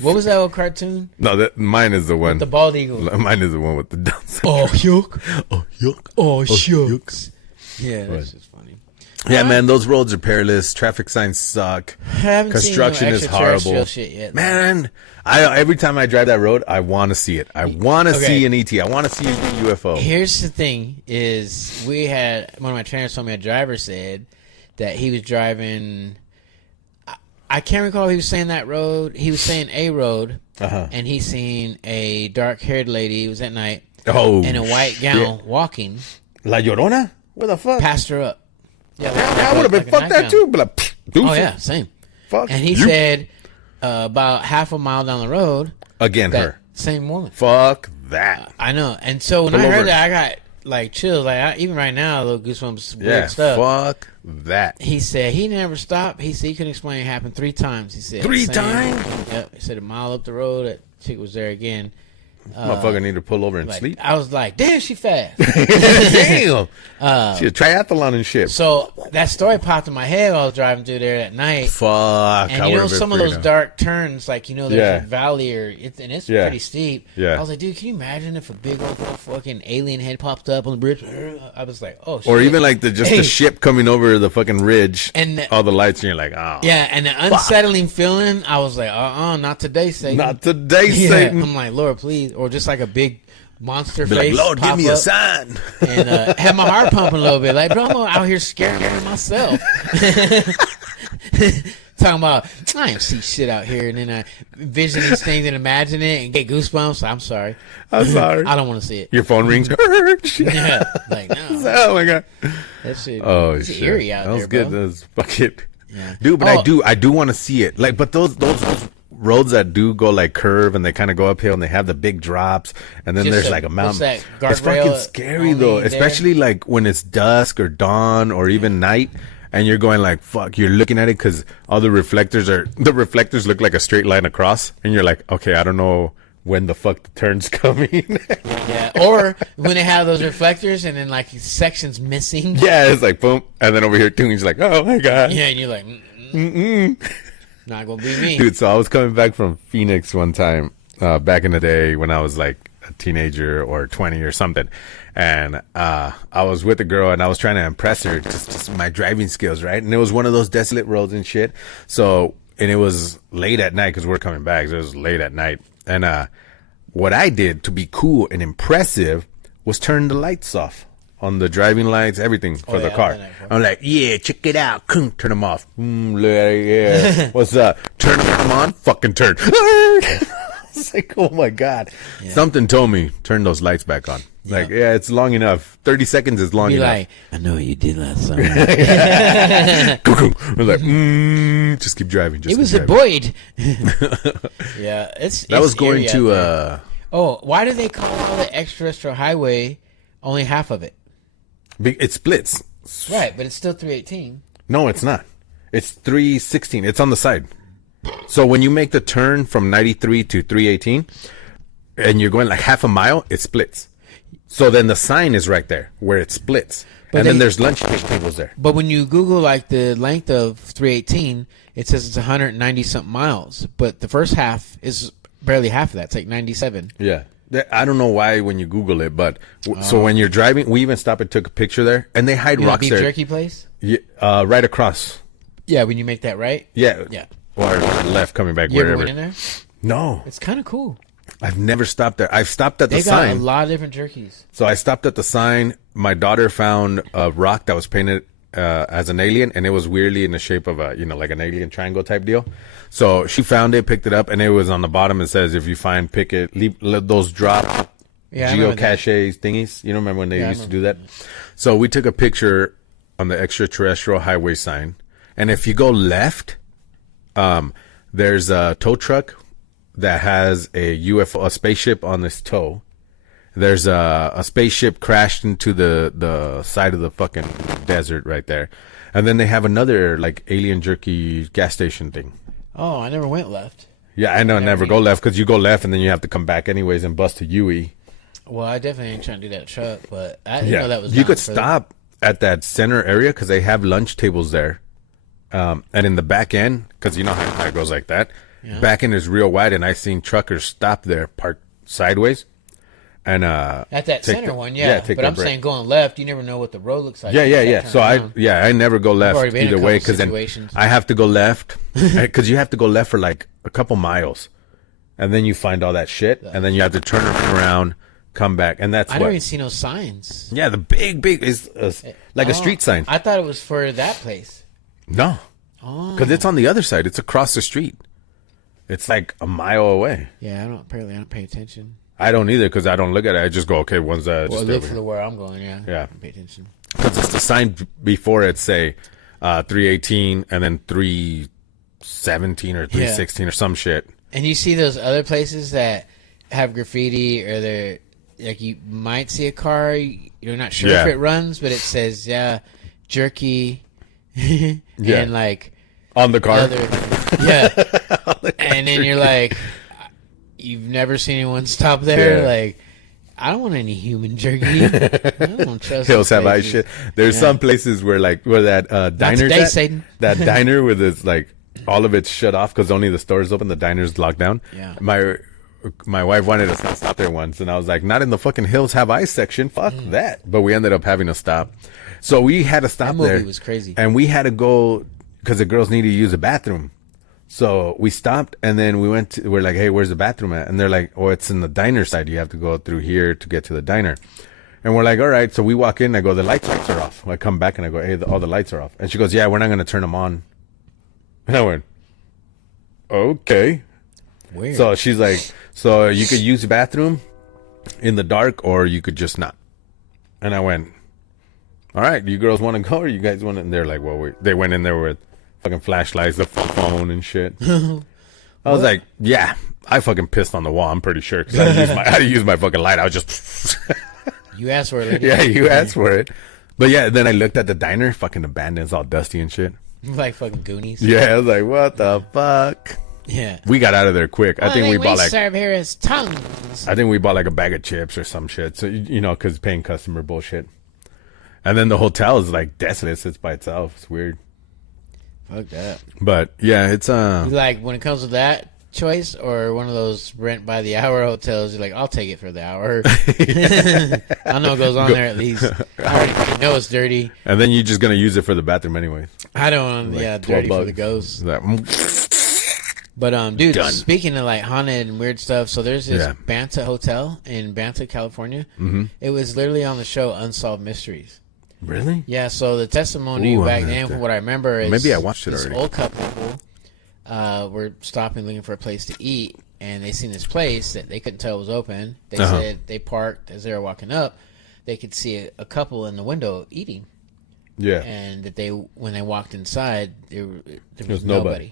What was that old cartoon? No, mine is the one. The bald eagle. Mine is the one with the downside. Oh, yuck. Oh, yuck. Oh, shucks. Yeah, that's just funny. Yeah, man, those roads are perilous. Traffic signs suck. I haven't Construction seen no is extraterrestrial horrible. shit yet. Man, every time I drive that road, I want to see it. I want to Okay. see an ET. I want to see a UFO. Here's the thing: is we had one of my trainers told me a driver said that he was driving. I can't recall if he was saying that road. He was saying a road, and he seen a dark-haired lady. It was at night. Oh, in a white gown walking. La Llorona? Where the fuck? Passed her up. Yeah, I would have been fucked that too. But like, Oh yeah, same. Fuck. And he said about half a mile down the road. Again, that her. Same woman. Fuck that. I know. And so when Pull I heard over. that, I got like chills. Like even right now, little goosebumps. Weird Yeah, stuff. fuck that. He said he never stopped. He said he couldn't explain it happened 3 times. He said 3 same- times? Yep. He said a mile up the road, that chick was there again. Motherfucker need to pull over and Like, sleep. I was like, damn, she fast. Damn. She a triathlon and shit. So that story popped in my head while I was driving through there at night. Fuck. And I you know would've been some of freaked those out. dark turns, like there's Yeah. a valley and it's Yeah. pretty steep. Yeah. I was like, dude, can you imagine if a big old fucking alien head popped up on the bridge? I was like, oh shit. Or even like the Hey. ship coming over the fucking ridge And the- all the lights, and you're like, oh, Yeah, and the unsettling feeling, I was like, not today, Satan. not today, Yeah, Satan. I'm like, Lord, please, or just like a big monster Be face. like, Lord, give pop me a up sign. and have my heart pumping a little bit. Like, bro, I'm out here scaring myself. Talking about, I ain't see shit out here, and then I envision these things and imagine it and get goosebumps. I'm sorry. I'm sorry. I don't want to see it. Your phone rings. Yeah, like no, Oh my god. that shit. Oh it's shit. eerie out that was there, good. bro. That was fucking. Yeah. Dude, but Oh. I do want to see it. Like, but those roads that do go like curve and they kind of go uphill and they have the big drops and then Just there's a- like a what's mountain. that, It's guardrail fucking scary though, only there? especially like when it's dusk or dawn or even night. And you're going like, fuck, you're looking at it because all the reflectors look like a straight line across. And you're like, okay, I don't know when the fuck the turn's coming. Yeah, or when they have those reflectors and then like sections missing. Yeah, it's like, boom. And then over here, too, he's like, oh my God. Yeah, and you're like, not gonna be me. Dude, so I was coming back from Phoenix one time, back in the day when I was like a teenager or 20 or something. And I was with a girl and I was trying to impress her, just my driving skills, right? And it was one of those desolate roads and shit. So, and it was late at night because we're coming back. So it was late at night. And what I did to be cool and impressive was turn the lights off on the driving lights, everything for the yeah, car. I've done that before. I'm like, yeah, check it out. Turn them off. Yeah. What's up? Turn them on. Fucking turn. It's like, oh my God. Yeah. Something told me, turn those lights back on. Like, yeah, it's long enough. 30 seconds is long Be enough. like, I know what you did last summer. We're like, just keep driving. Just It was keep a driving. Boyd. Yeah, it's That was going eerie to, out there. Oh, why do they call the extraterrestrial highway only half of it? it splits. Right, but it's still 318. No, it's not. It's 316. It's on the side. So when you make the turn from 93 to 318 and you're going like half a mile, it splits. So then the sign is right there where it splits. But and then they- there's lunch tables there. But when you Google like the length of 318, it says it's 190 something miles. But the first half is barely half of that. It's like 97. Yeah. I don't know why when you Google it, but so when you're driving, we even stopped and took a picture there, and they hide You know, rocks beef there. jerky place. Yeah, right across. Yeah, when you make that right. Yeah. Yeah. Or left coming back, You ever wherever. went in there? No, It's kind of cool. I've never stopped there. I've stopped at the They got sign. a lot of different jerkies. So I stopped at the sign. My daughter found a rock that was painted as an alien, and it was weirdly in the shape of a, like an alien triangle type deal. So she found it, picked it up, and it was on the bottom. It says, if you find, pick it, let those drop Yeah, I remember that. geocaches thingies. You don't remember when they Yeah, I used to do that? So we took a picture on the extraterrestrial highway sign. And if you go left, there's a tow truck that has a UFO, a spaceship on this tow. There's a spaceship crashed into the side of the fucking desert right there. And then they have another like alien jerky gas station thing. Oh, I never went left. Yeah, I know. Never go left because you go left and then you have to come back anyways and bust to UE. Well, I definitely ain't trying to do that truck, but I didn't know that was. You could stop at that center area because they have lunch tables there. And in the back end, because you know how it goes like that, back end is real wide, and I seen truckers stop there, park sideways. And at that center one, but I'm saying going left, you never know what the road looks like. Yeah. So I never go left either way because then I have to go left because you have to go left for like a couple miles, and then you find all that shit, and then you have to turn around, come back, and that's I don't even see no signs. Yeah, the big is like a street sign. I thought it was for that place. No, because it's on the other side. It's across the street. It's like a mile away. Yeah, I don't pay attention. I don't either because I don't look at it. I just go, okay, when's that? Well, look for where I'm going, yeah. Pay attention. Because it's the sign before it say 318 and then 317 or 316 or some shit. And you see those other places that have graffiti or they're like you might see a car, you're not sure if it runs, but it says, jerky and like on the car. And then you're like, you've never seen anyone stop there. Like, I don't want any human jerky. I don't trust Hills Have Eyes shit. There's some places where that diner, that diner where there's like all of it's shut off because only the store's open, the diner's locked down. Yeah. My wife wanted us to stop there once, and I was like, not in the fucking Hills Have Eyes section. Fuck that. But we ended up having to stop. So we had to stop there. That movie was crazy. And we had to go because the girls needed to use the bathroom. So we stopped, and then we're like, hey, where's the bathroom at? And they're like, oh, it's in the diner side. You have to go through here to get to the diner. And we're like, all right. So we walk in, I go, the lights are off. I come back and I go, hey, all the lights are off. And she goes, yeah, we're not going to turn them on. And I went, okay. Weird. So she's like, so you could use the bathroom in the dark or you could just not. And I went, all right, you girls want to go or you guys want to? And they're like, well, they went in there with fucking flashlights, the phone and shit. I was like, yeah, I fucking pissed on the wall. I'm pretty sure because I had to use my fucking light. I was just. You asked for it, lady. Yeah, you asked for it. But yeah, then I looked at the diner, fucking abandoned, it's all dusty and shit. Like fucking Goonies. Yeah, I was like, what the fuck? Yeah, we got out of there quick. I think we bought like serve here is tongues. I think we bought like a bag of chips or some shit. So because paying customer bullshit. And then the hotel is like desolate. It sits by itself. It's weird. Fuck that. But yeah, it's like when it comes to that choice or one of those rent by the hour hotels, you're like, I'll take it for the hour. I know it goes on there at least. I already know it's dirty. And then you're just gonna use it for the bathroom anyways. I don't. Like dirty for the ghosts. But dude, speaking of like haunted and weird stuff, so there's this Banta hotel in Banta, California. Mm-hmm. It was literally on the show Unsolved Mysteries. Really? Yeah. So the testimony back then, from what I remember, is maybe I watched it this already. Old couple were stopping looking for a place to eat, and they seen this place that they couldn't tell was open. They said they parked as they were walking up. They could see a couple in the window eating. Yeah. And that when they walked inside, there was nobody.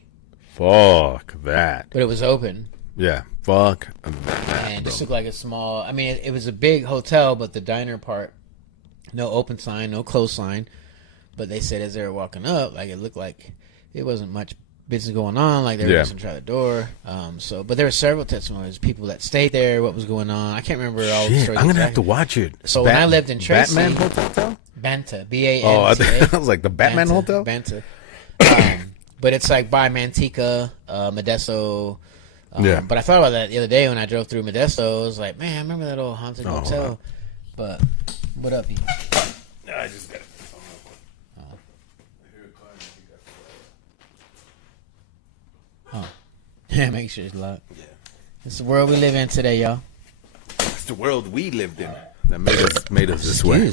Fuck that. But it was open. Yeah. Fuck that. And it just looked like a small. I mean, it was a big hotel, but the diner part, no open sign, no closed sign. But they said as they were walking up, like it looked like it wasn't much business going on. Like they were just try the door. But there were several testimonies, people that stayed there, what was going on. I can't remember all the stories. I'm gonna have to watch it. So when I lived in Tracy, Batman Hotel, Banta, Banta. I was like the Batman Hotel, Banta. But it's like by Manteca, Modesto. But I thought about that the other day when I drove through Modesto. I was like, man, I remember that old haunted hotel. But what up, you? I just got it. Yeah, make sure it's locked. Yeah. It's the world we live in today, y'all. It's the world we lived in that made us this way.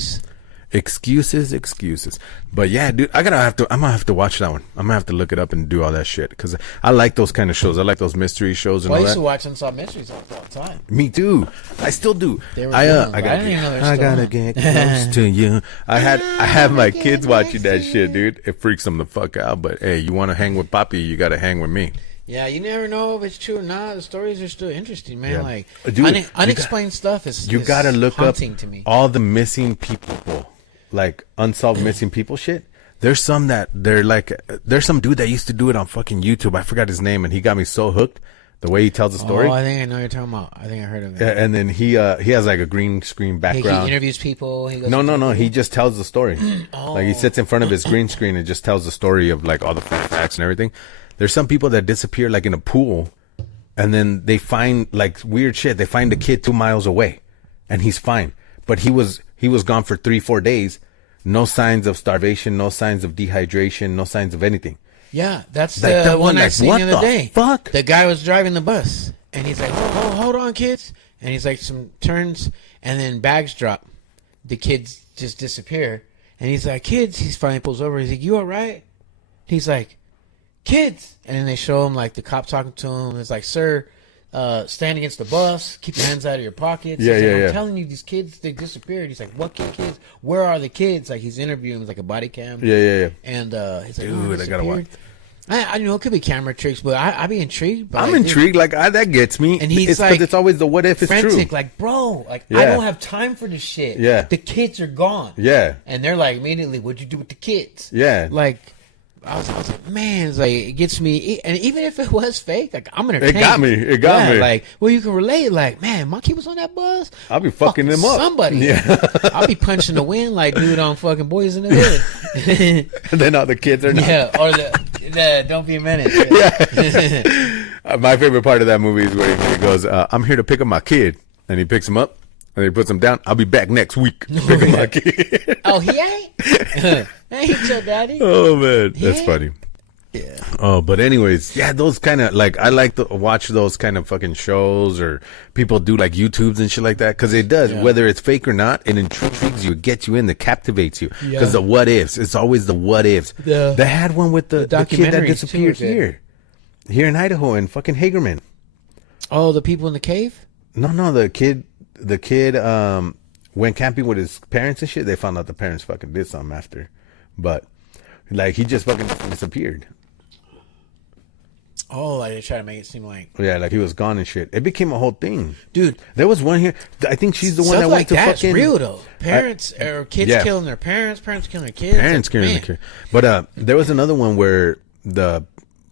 Excuses. But yeah, dude, I'm gonna have to watch that one. I'm gonna have to look it up and do all that shit because I like those kind of shows. I like those mystery shows and all that. I used to watch Unsolved Mysteries all the time. Me too. I still do. I gotta get close to you. I have my kids watching that shit, dude. It freaks them the fuck out. But hey, you want to hang with Papi, you gotta hang with me. Yeah, you never know if it's true or not. The stories are still interesting, man. Yeah. Like Dude, unexplained stuff is You gotta look up haunting to me. all the missing people, like unsolved missing people shit. There's some that they're like, there's some dude that used to do it on fucking YouTube. I forgot his name, and he got me so hooked. The way he tells the story. Oh, I think I know what you're talking about. I think I heard of it. Yeah, and then he has like a green screen background. He interviews people. He goes No. He just tells the story. Like he sits in front of his green screen and just tells the story of like all the facts and everything. There's some people that disappear like in a pool, and then they find like weird shit. They find the kid 2 miles away, and he's fine, but he was gone for 3-4 days. No signs of starvation. No signs of dehydration. No signs of anything. Yeah, that's Like the that one one, I like, seen what the other the day. fuck? The guy was driving the bus, and he's like, hold on, kids. And he's like, some turns, and then bags drop. The kids just disappear. And he's like, kids. He finally pulls over. He's like, you all right? He's like, kids. And then they show him, like, the cop talking to him. It's like, sir, stand against the bus. Keep your hands out of your pockets. Yeah, He's like, yeah. I'm telling you, these kids, they disappeared. He's like, what kids? Where are the kids? Like, he's interviewing, like, a body cam. Yeah. And he's like, Dude, I gotta watch. I know it could be camera tricks, but I be intrigued. I'm intrigued. Like that gets me. And he's it's like, it's always the what if it's frantic, true. like, bro, like Yeah. I don't have time for this shit. Yeah. The kids are gone. Yeah. And they're like, immediately, what'd you do with the kids? Yeah. Like, I was like, man, it's like, it gets me. And even if it was fake, like, I'm entertained. It got me. Like, well, you can relate. Like, man, my kid was on that bus. I'll be fucking them up. Somebody. Yeah. I'll be punching the wind like dude on fucking Boys in the Hood. And then all the kids are not. Yeah, or the Don't Be a Menace. Yeah. My favorite part of that movie is where he goes, I'm here to pick up my kid. And he picks him up and he puts him down. I'll be back next week picking my kid. Oh, he ain't? Ain't your daddy? Oh, man. That's Yeah. funny. Yeah. Oh, but anyways, yeah, those kind of, like, I like to watch those kind of fucking shows or people do like YouTubes and shit like that. Cause it does, Yeah. whether it's fake or not, it intrigues you, it gets you in, it captivates you. Yeah. Cause the what ifs, it's always the what ifs. Yeah. They had one with the kid that documentaries, disappeared too, here in Idaho in fucking Hagerman. Oh, the people in the cave? No, the kid, went camping with his parents and shit. They found out the parents fucking did something after, but like he just fucking disappeared. Oh, like they try to make it seem like, Yeah, like he was gone and shit. It became a whole thing. dude. There was one here. I think she's the one Stuff that like went to that's fucking real though. Parents or kids yeah. killing their parents killing their kids. parents Like, carrying the man. kid. But there was another one where the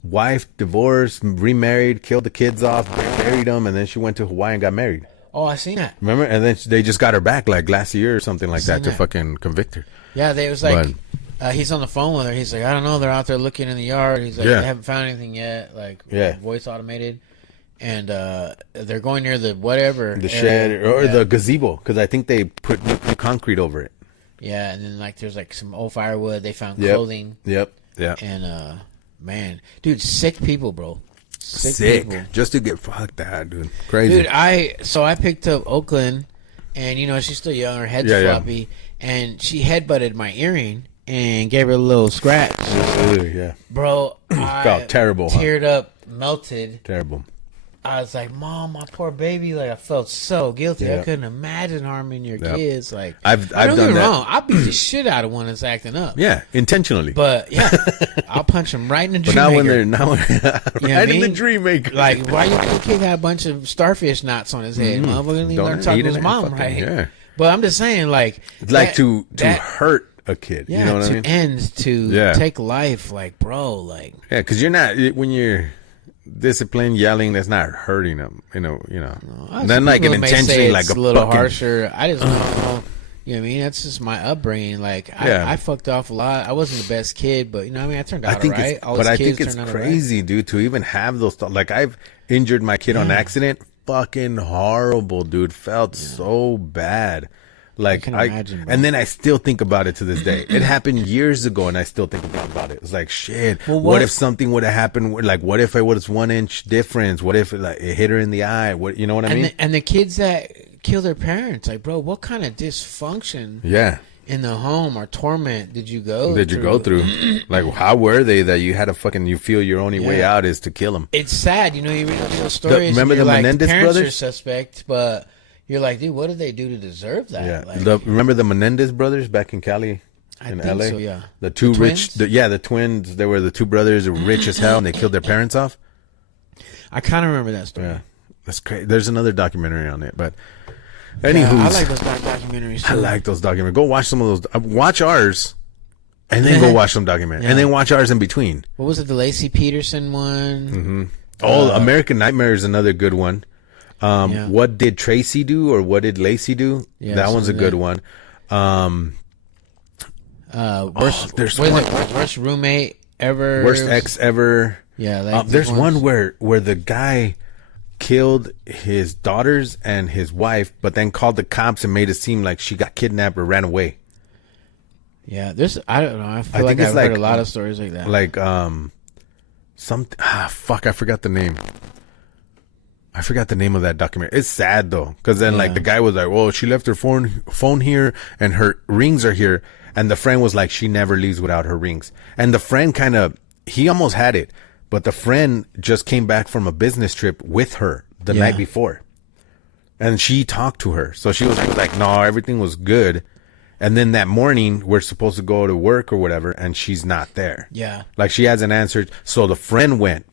wife divorced, remarried, killed the kids off, buried them, and then she went to Hawaii and got married. Oh, I seen that. Remember? And then they just got her back like last year or something like that Seen to that. fucking convict her. Yeah, they was like, he's on the phone with her. He's like, I don't know. They're out there looking in the yard. He's like, Yeah. they haven't found anything yet. Like, Yeah. voice automated. And they're going near the whatever. The shed or yeah. the gazebo, because I think they put new concrete over it. Yeah, and then like there's like some old firewood. They found Yep. clothing. Yep. Yeah. And man, dude, sick people, bro. Sick. People. Just to get fucked that, dude. Crazy. Dude, I picked up Oakland, and you know she's still young. Her head's Yeah, yeah. floppy, and she headbutted my earring and gave her a little scratch. Yeah. Bro, I Felt terrible, huh? teared up, melted. Terrible. I was like, Mom, my poor baby. Like I felt so guilty. Yeah. I couldn't imagine harming your Yep. kids. Like I've don't get done me that. wrong. I beat the shit out of one that's acting up. Yeah, intentionally. But yeah, I'll punch him right in the But dream now when maker. they're right in the mean? dream maker. Like, why your little kid got a bunch of starfish knots on his head? Motherfucker didn't even learn to talk to his mom, right? Yeah. But I'm just saying, like, Like that- to that- hurt a kid. yeah, You know what to I mean? end, to Yeah. take life, like, bro, like, Yeah, because you're not when you're disciplined, yelling. That's not hurting them. You know. Not like an people may say intentionally, like it's a a little fucking, harsher. I just don't know. You know what I mean? That's just my upbringing. Like, Yeah. I fucked off a lot. I wasn't the best kid, but you know what I mean? I turned out I think all right. it's, All but his I kids think it's turned out all right. crazy, dude, to even have those thoughts. Like I've injured my kid on accident. Fucking horrible, dude. Felt so bad. Like can imagine, bro. and then I still think about it to this day. It happened years ago, and I still think about it. It's like shit. Well, what what- if something would have happened? Like, what if it was 1 inch difference? What if like it hit her in the eye? What you know what I mean? And the kids that kill their parents, like, bro, what kind of dysfunction Yeah. in the home or torment did you go Did you go through? Like, how were they that you had to fucking, you feel your only way Yeah. out is to kill them? It's sad, you know. You read those stories. remember and you're the like, Menendez parents brothers? are suspect, but you're like, dude, what did they do to deserve that? Yeah. Like, Remember the Menendez brothers back in Cali? I In think LA? so, yeah. The two The rich, twins? the twins. They were the two brothers, who were rich as hell, and they killed their parents off. I kind of remember that story. Yeah, that's great. There's another documentary on it, but Yeah, anywho, I like those documentaries. Too. I like those documentaries. Go watch some of those. Watch ours, and then go watch some documentaries, and then watch ours in between. What was it? The Lacey Peterson one. Mm-hmm. American Nightmare is another good one. What did Tracy do, or what did Lacey do? Yeah, that one's a good one. Worst roommate ever. Worst ex ever. Yeah, there's one where the guy killed his daughters and his wife, but then called the cops and made it seem like she got kidnapped or ran away. Yeah, I don't know. I feel like I've heard a lot of stories like that. Like I forgot the name. I forgot the name of that document. It's sad though, because then like the guy was like, "Well, she left her phone here and her rings are here," and the friend was like, "She never leaves without her rings." And the friend he almost had it, but the friend just came back from a business trip with her the night before, and she talked to her, so she was like, "No, everything was good." And then that morning, we're supposed to go to work or whatever, and she's not there. Yeah. Like, she hasn't answered. So the friend went.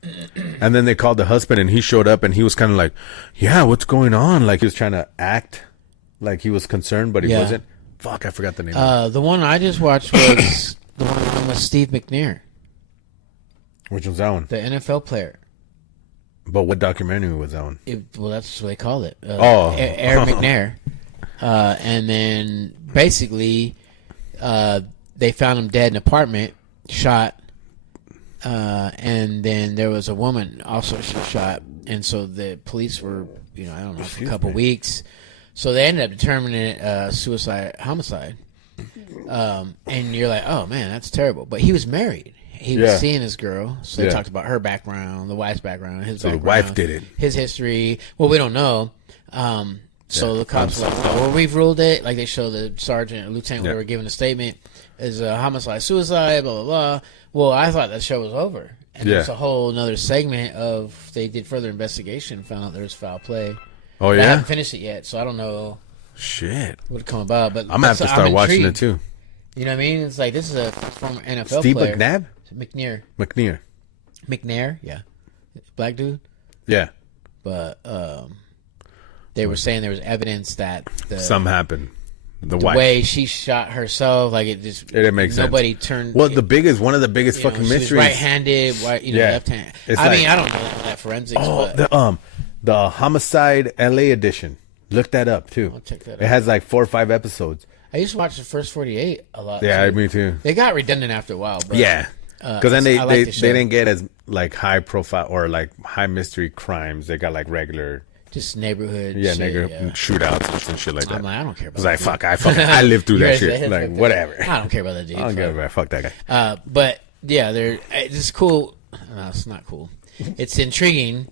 And then they called the husband, and he showed up, and he was kind of like, yeah, what's going on? Like, he was trying to act like he was concerned, but he wasn't. Fuck, I forgot the name. The one I just watched was the one with Steve McNair. Which was that one? The NFL player. But what documentary was that one? Well, that's what they called it. Aaron McNair. And then basically, they found him dead in an apartment, shot. And then there was a woman also shot. And so the police were, I don't know, for a couple weeks. So they ended up determining it homicide. And you're like, oh man, that's terrible. But he was married. He was seeing his girl. So they talked about her background, the wife's background, his background. The wife did it. His history. Well, we don't know. So the cops were like, well, we've ruled it. Like they show the sergeant or lieutenant, were giving a statement as a homicide, suicide, blah, blah, blah. Well, I thought that show was over. And there's a whole another segment of they did further investigation, found out there was foul play. Oh, But yeah? I haven't finished it yet, so I don't know Shit. what would come about. But I'm going to have to start watching it, too. You know what I mean? It's like, this is a former NFL Steve player. McNabb? McNair, yeah. Black dude. Yeah. But they were saying there was evidence that something happened. The wife. way she shot herself, like it didn't make sense. Nobody turned. Well, one of the biggest fucking she mysteries. was right-handed, left hand. I don't know that forensics. But the Homicide LA edition. Look that up too. I'll check that out. It has like 4 or 5 episodes. I used to watch the first 48 a lot. Yeah, too. Me too. They got redundant after a while. But, yeah, because then they didn't get as like high profile or like high mystery crimes. They got like regular. Just neighborhood shootouts and shit like that. I'm like, I don't care about that. I lived through that shit. Like, whatever. I don't care about that dude. I don't care about fuck that guy. But, yeah, it's cool. No, it's not cool. It's intriguing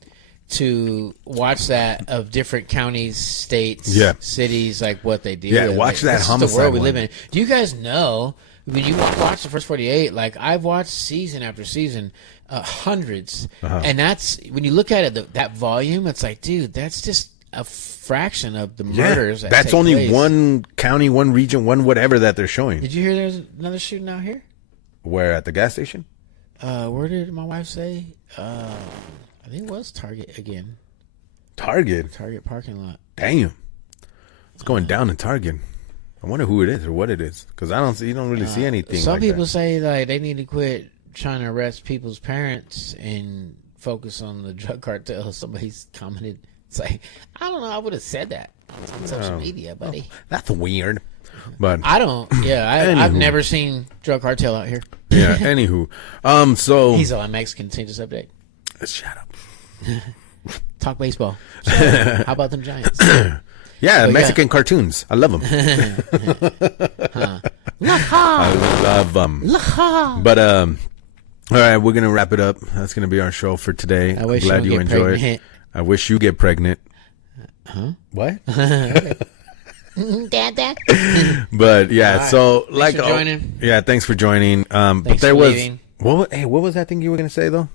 to watch that of different counties, states, cities, like what they do. Yeah, watch that this homicide is the world we one. live in. Do you guys know, when you watch the first 48, like I've watched season after season, hundreds, and that's when you look at it, that volume, it's like, dude, that's just a fraction of the murders. That's only place. One county, one region, one whatever that they're showing. Did you hear there's another shooting out here? Where, at the gas station? Where did my wife say? I think it was Target again. Target parking lot. Damn, it's going down in Target. I wonder who it is or what it is, because you don't really see anything. Some like people that. say like they need to quit trying to arrest people's parents and focus on the drug cartel. Somebody's commented, it's like, I don't know, I would have said that on social media, buddy. That's weird. But I don't. Yeah, I've never seen drug cartel out here. Yeah. Anywho, so he's a Mexican. Change this update. Shut up. Talk baseball. So, how about them Giants? Yeah, Mexican cartoons. I love them. I love them. But all right, we're gonna wrap it up. That's gonna be our show for today. I'm glad you enjoyed. Pregnant. I wish you get pregnant. Huh? What? Dad. But yeah, right. So thanks for joining. Yeah, thanks for joining. But there was what was that thing you were gonna say though?